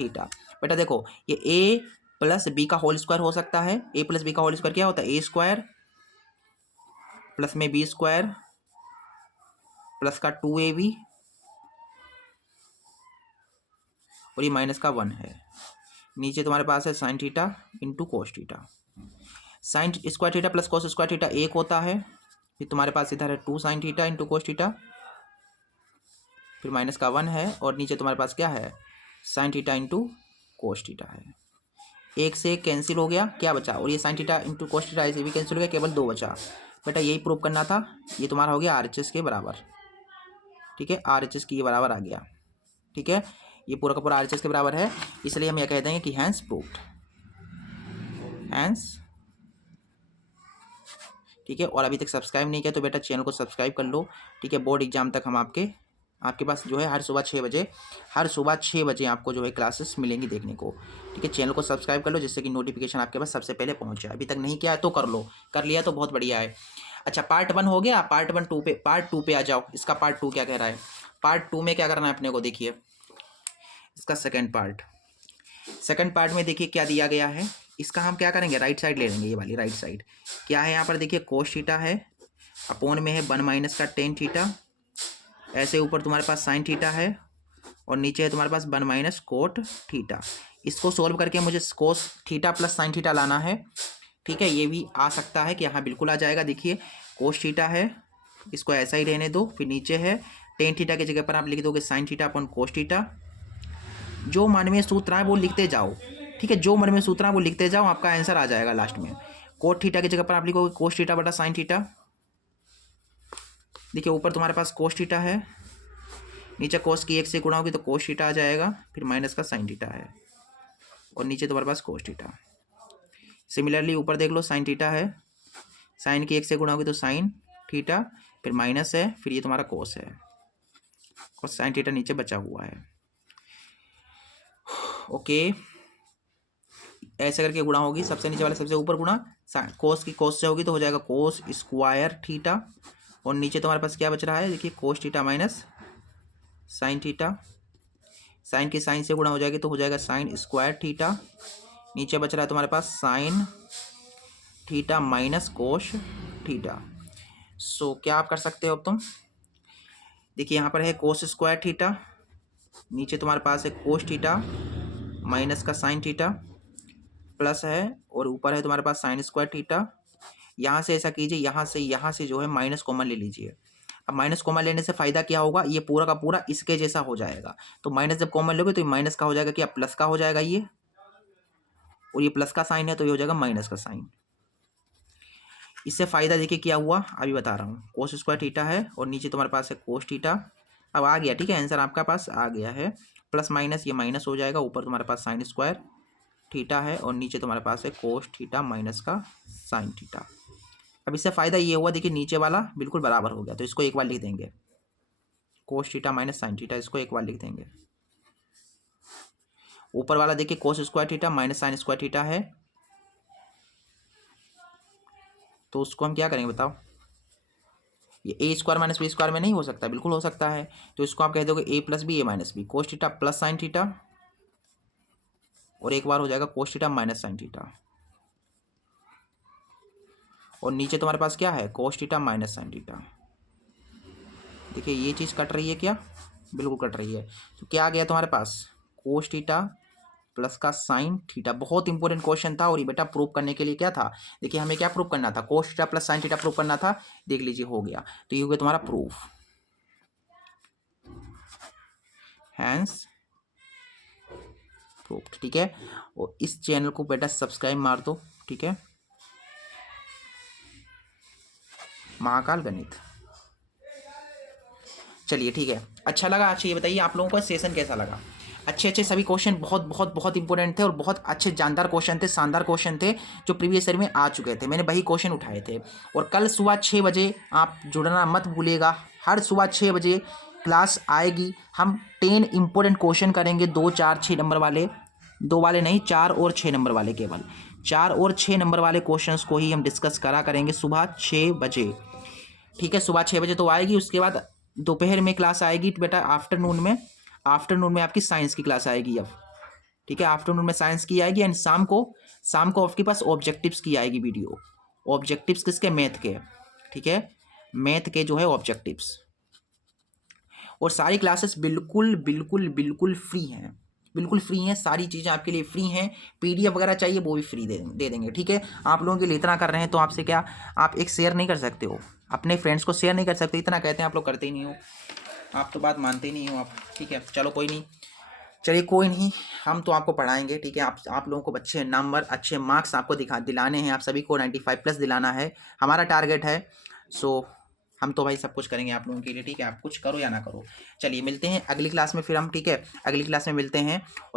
theta. बेटा देखो ये a प्लस बी का होल स्क्वायर हो सकता है। a प्लस बी का होल स्क्वायर क्या होता है, a स्क्वायर प्लस में बी स्क्वायर प्लस का 2ab, और ये माइनस का 1 है। नीचे तुम्हारे पास है sine theta into cos theta. Sine square theta plus cos square theta 1 होता है, फिर तुम्हारे पास इधर है 2 sign theta into cos theta, फिर माइनस का 1 है, और नीचे तुम्हारे पास क्या है sine theta into cos theta है। 1 से 1 कैंसिल हो गया, क्या बचा, और ये sign theta into cos theta ऐसे भी कैंसिल हो गया, केवल 2 बचा। बेटा यही प्रूव करना था। ये तुम्हारा हो गया RHS के बराबर, ठीक है, RHS की ये बराबर आ गया, ठीक है, ये पूरा का पूरा RHS के बराबर है। इसलिए हम यह कह देंगे कि हैंस प्रूव्ड, हैंस ठीक है। और अभी तक सब्सक्राइब नहीं किया तो बेटा चैनल को सब्सक्राइब कर लो, ठीक है। बोर्ड एग्जाम तक हम आपके पास जो है हर सुबह 6 बजे आपको जो है क्लासेस मिलेंगी देखने को, ठीक है। चैनल को सब्सक्राइब कर लो जिससे कि नोटिफिकेशन आपके पास सबसे पहले पहुंच जाए। अभी तक नहीं किया है तो कर लो, कर लिया तो बहुत बढ़िया है। अच्छा, पार्ट 1 हो गया। पार्ट टू पे आ जाओ। इसका पार्ट 2 क्या कह रहा है? पार्ट 2 में क्या करना है अपने को, देखिए इसका सेकेंड पार्ट में देखिए क्या दिया गया है। इसका हम क्या करेंगे, राइट साइड ले लेंगे, ये वाली राइट साइड। क्या है यहाँ पर देखिए, कोस थीटा है, अपोन में है 1 माइनस का टेन थीटा, ऐसे ऊपर तुम्हारे पास साइन थीटा है और नीचे है तुम्हारे पास 1 माइनस कोट थीटा। इसको सोल्व करके मुझे कोस थीटा प्लस साइन थीटा लाना है, ठीक है। ये भी आ सकता है कि यहाँ बिल्कुल आ जाएगा। देखिए कोस थीटा है, इसको ऐसा ही रहने दो, फिर नीचे है टेन थीटा की जगह पर आप लिख दोगे sine theta upon cos theta. जो मन में सूत्र है वो लिखते जाओ, ठीक है। जो मन में सूत्र है वो लिखते जाओ, आपका आंसर आ जाएगा लास्ट में। कोट थीटा की जगह पर आप लिखोगे कोस थीटा बटा साइन थीटा। देखिए ऊपर तुम्हारे पास कोस थीटा है, नीचे कोस की 1 से गुणा होगी तो कोस थीटा आ जाएगा, फिर माइनस का साइन थीटा है और नीचे तुम्हारे पास कोस थीटा। सिमिलरली ऊपर देख लो साइन थीटा है, साइन की 1 से गुणा होगी तो साइन थीटा, फिर माइनस है, फिर ये तुम्हारा कोस है और साइन थीटा नीचे बचा हुआ है। ओके, ऐसे करके गुणा होगी, सबसे नीचे वाले सबसे ऊपर गुणा, कोस की कोस से होगी तो हो जाएगा कोस स्क्वायर थीटा और नीचे तुम्हारे पास क्या बच रहा है, देखिए cos theta minus sine theta. Sine की साइन से गुणा हो जाएगी तो हो जाएगा साइन स्क्वायर थीटा। नीचे बच रहा है तुम्हारे पास sine theta minus cos theta. So क्या आप कर सकते हो अब तुम, देखिए यहाँ पर है कोस स्क्वायर थीटा, नीचे तुम्हारे पास है कोस थीटा माइनस का साइन थीटा प्लस है और ऊपर है तुम्हारे पास साइन स्क्वायर थीटा। यहाँ से ऐसा कीजिए, यहाँ से जो है माइनस कॉमन ले लीजिए। अब माइनस कॉमन लेने से फ़ायदा क्या होगा, ये पूरा का पूरा इसके जैसा हो जाएगा। तो माइनस जब कॉमन लोगे तो ये माइनस का हो जाएगा, क्या प्लस का हो जाएगा ये, और ये प्लस का साइन है तो ये हो जाएगा माइनस का साइन। इससे फ़ायदा देखिए क्या हुआ, अभी बता रहा हूँ। कोस स्क्वायर थीटा है और नीचे तुम्हारे पास है कोस थीटा। अब आ गया, ठीक है, आंसर आपका पास आ गया है। प्लस माइनस ये माइनस हो जाएगा, ऊपर तुम्हारे पास साइन स्क्वायर थीटा है और नीचे तुम्हारे पास है कोस थीटा माइनस का साइन थीटा। अब इससे फ़ायदा ये हुआ, देखिए नीचे वाला बिल्कुल बराबर हो गया, तो इसको एक बार लिख देंगे, कोस थीटा माइनस साइन थीटा, इसको एक बार लिख देंगे। ऊपर वाला देखिए cos square theta minus sine square theta है, तो उसको हम क्या करेंगे बताओ, ये ए स्क्वायर माइनस बी स्क्वायर में नहीं हो सकता, बिल्कुल हो सकता है। तो इसको आप कह दोगे A plus B, A minus B, cos theta plus sine theta और एक बार हो जाएगा cos theta minus sine theta और नीचे तुम्हारे पास क्या है, cos theta minus sine theta. देखिए ये चीज़ कट रही है क्या, बिल्कुल कट रही है। तो क्या आ गया तुम्हारे पास, कोस थीटा प्लस का साइन थीटा। बहुत इंपॉर्टेंट क्वेश्चन था और ये बेटा प्रूव करने के लिए क्या था, देखिए हमें क्या प्रूव करना था, कोस theta plus sine theta prove करना था। देख लीजिए हो गया, तो ये हो गया तुम्हारा प्रूफ। हैंस प्रूफ, ठीक है। और इस चैनल को बेटा सब्सक्राइब मार दो, ठीक है। महाकाल गणित, चलिए ठीक है। अच्छा लगा। अच्छा ये बताइए आप लोगों को सेशन कैसा लगा। अच्छे सभी क्वेश्चन बहुत बहुत बहुत इंपॉर्टेंट थे और बहुत अच्छे जानदार क्वेश्चन थे, शानदार क्वेश्चन थे जो प्रीवियस ईयर में आ चुके थे। मैंने वही क्वेश्चन उठाए थे। और कल सुबह 6 बजे आप जुड़ना मत भूलिएगा। हर सुबह 6 बजे क्लास आएगी। हम 10 इंपॉर्टेंट क्वेश्चन करेंगे, 2, 4, 6 नंबर वाले, 2 वाले नहीं, 4 और 6 नंबर वाले, केवल 4 और 6 नंबर वाले क्वेश्चंस को ही हम डिस्कस करेंगे सुबह 6 बजे, ठीक है। सुबह 6 बजे तो आएगी। उसके बाद दोपहर में क्लास आएगी बेटा, आफ्टरनून में आपकी साइंस की क्लास आएगी अब, ठीक है। आफ्टरनून में साइंस की आएगी एंड शाम को आपके पास ऑब्जेक्टिव्स की आएगी वीडियो। ऑब्जेक्टिव्स किसके, मैथ के, ठीक है, मैथ के जो है ऑब्जेक्टिव्स। और सारी क्लासेस बिल्कुल बिल्कुल बिल्कुल फ्री हैं, बिल्कुल फ्री हैं, सारी चीज़ें आपके लिए फ्री हैं। पीडीएफ वगैरह चाहिए वो भी फ्री दे देंगे, ठीक है। आप लोगों के लिए इतना कर रहे हैं तो आपसे क्या, आप एक शेयर नहीं कर सकते हो, अपने फ्रेंड्स को शेयर नहीं कर सकते, इतना कहते हैं आप लोग करते ही नहीं हो, आप तो बात मानते ही नहीं हो आप, ठीक है। चलो कोई नहीं, चलिए कोई नहीं, हम तो आपको पढ़ाएंगे, ठीक है। आप लोगों को अच्छे नंबर, अच्छे मार्क्स आपको दिलाने हैं, आप सभी को 95+ दिलाना है, हमारा टारगेट है। सो हम तो भाई सब कुछ करेंगे आप लोगों के लिए, ठीक है। आप कुछ करो या ना करो। चलिए मिलते हैं अगली क्लास में फिर हम, ठीक है, अगली क्लास में मिलते हैं। और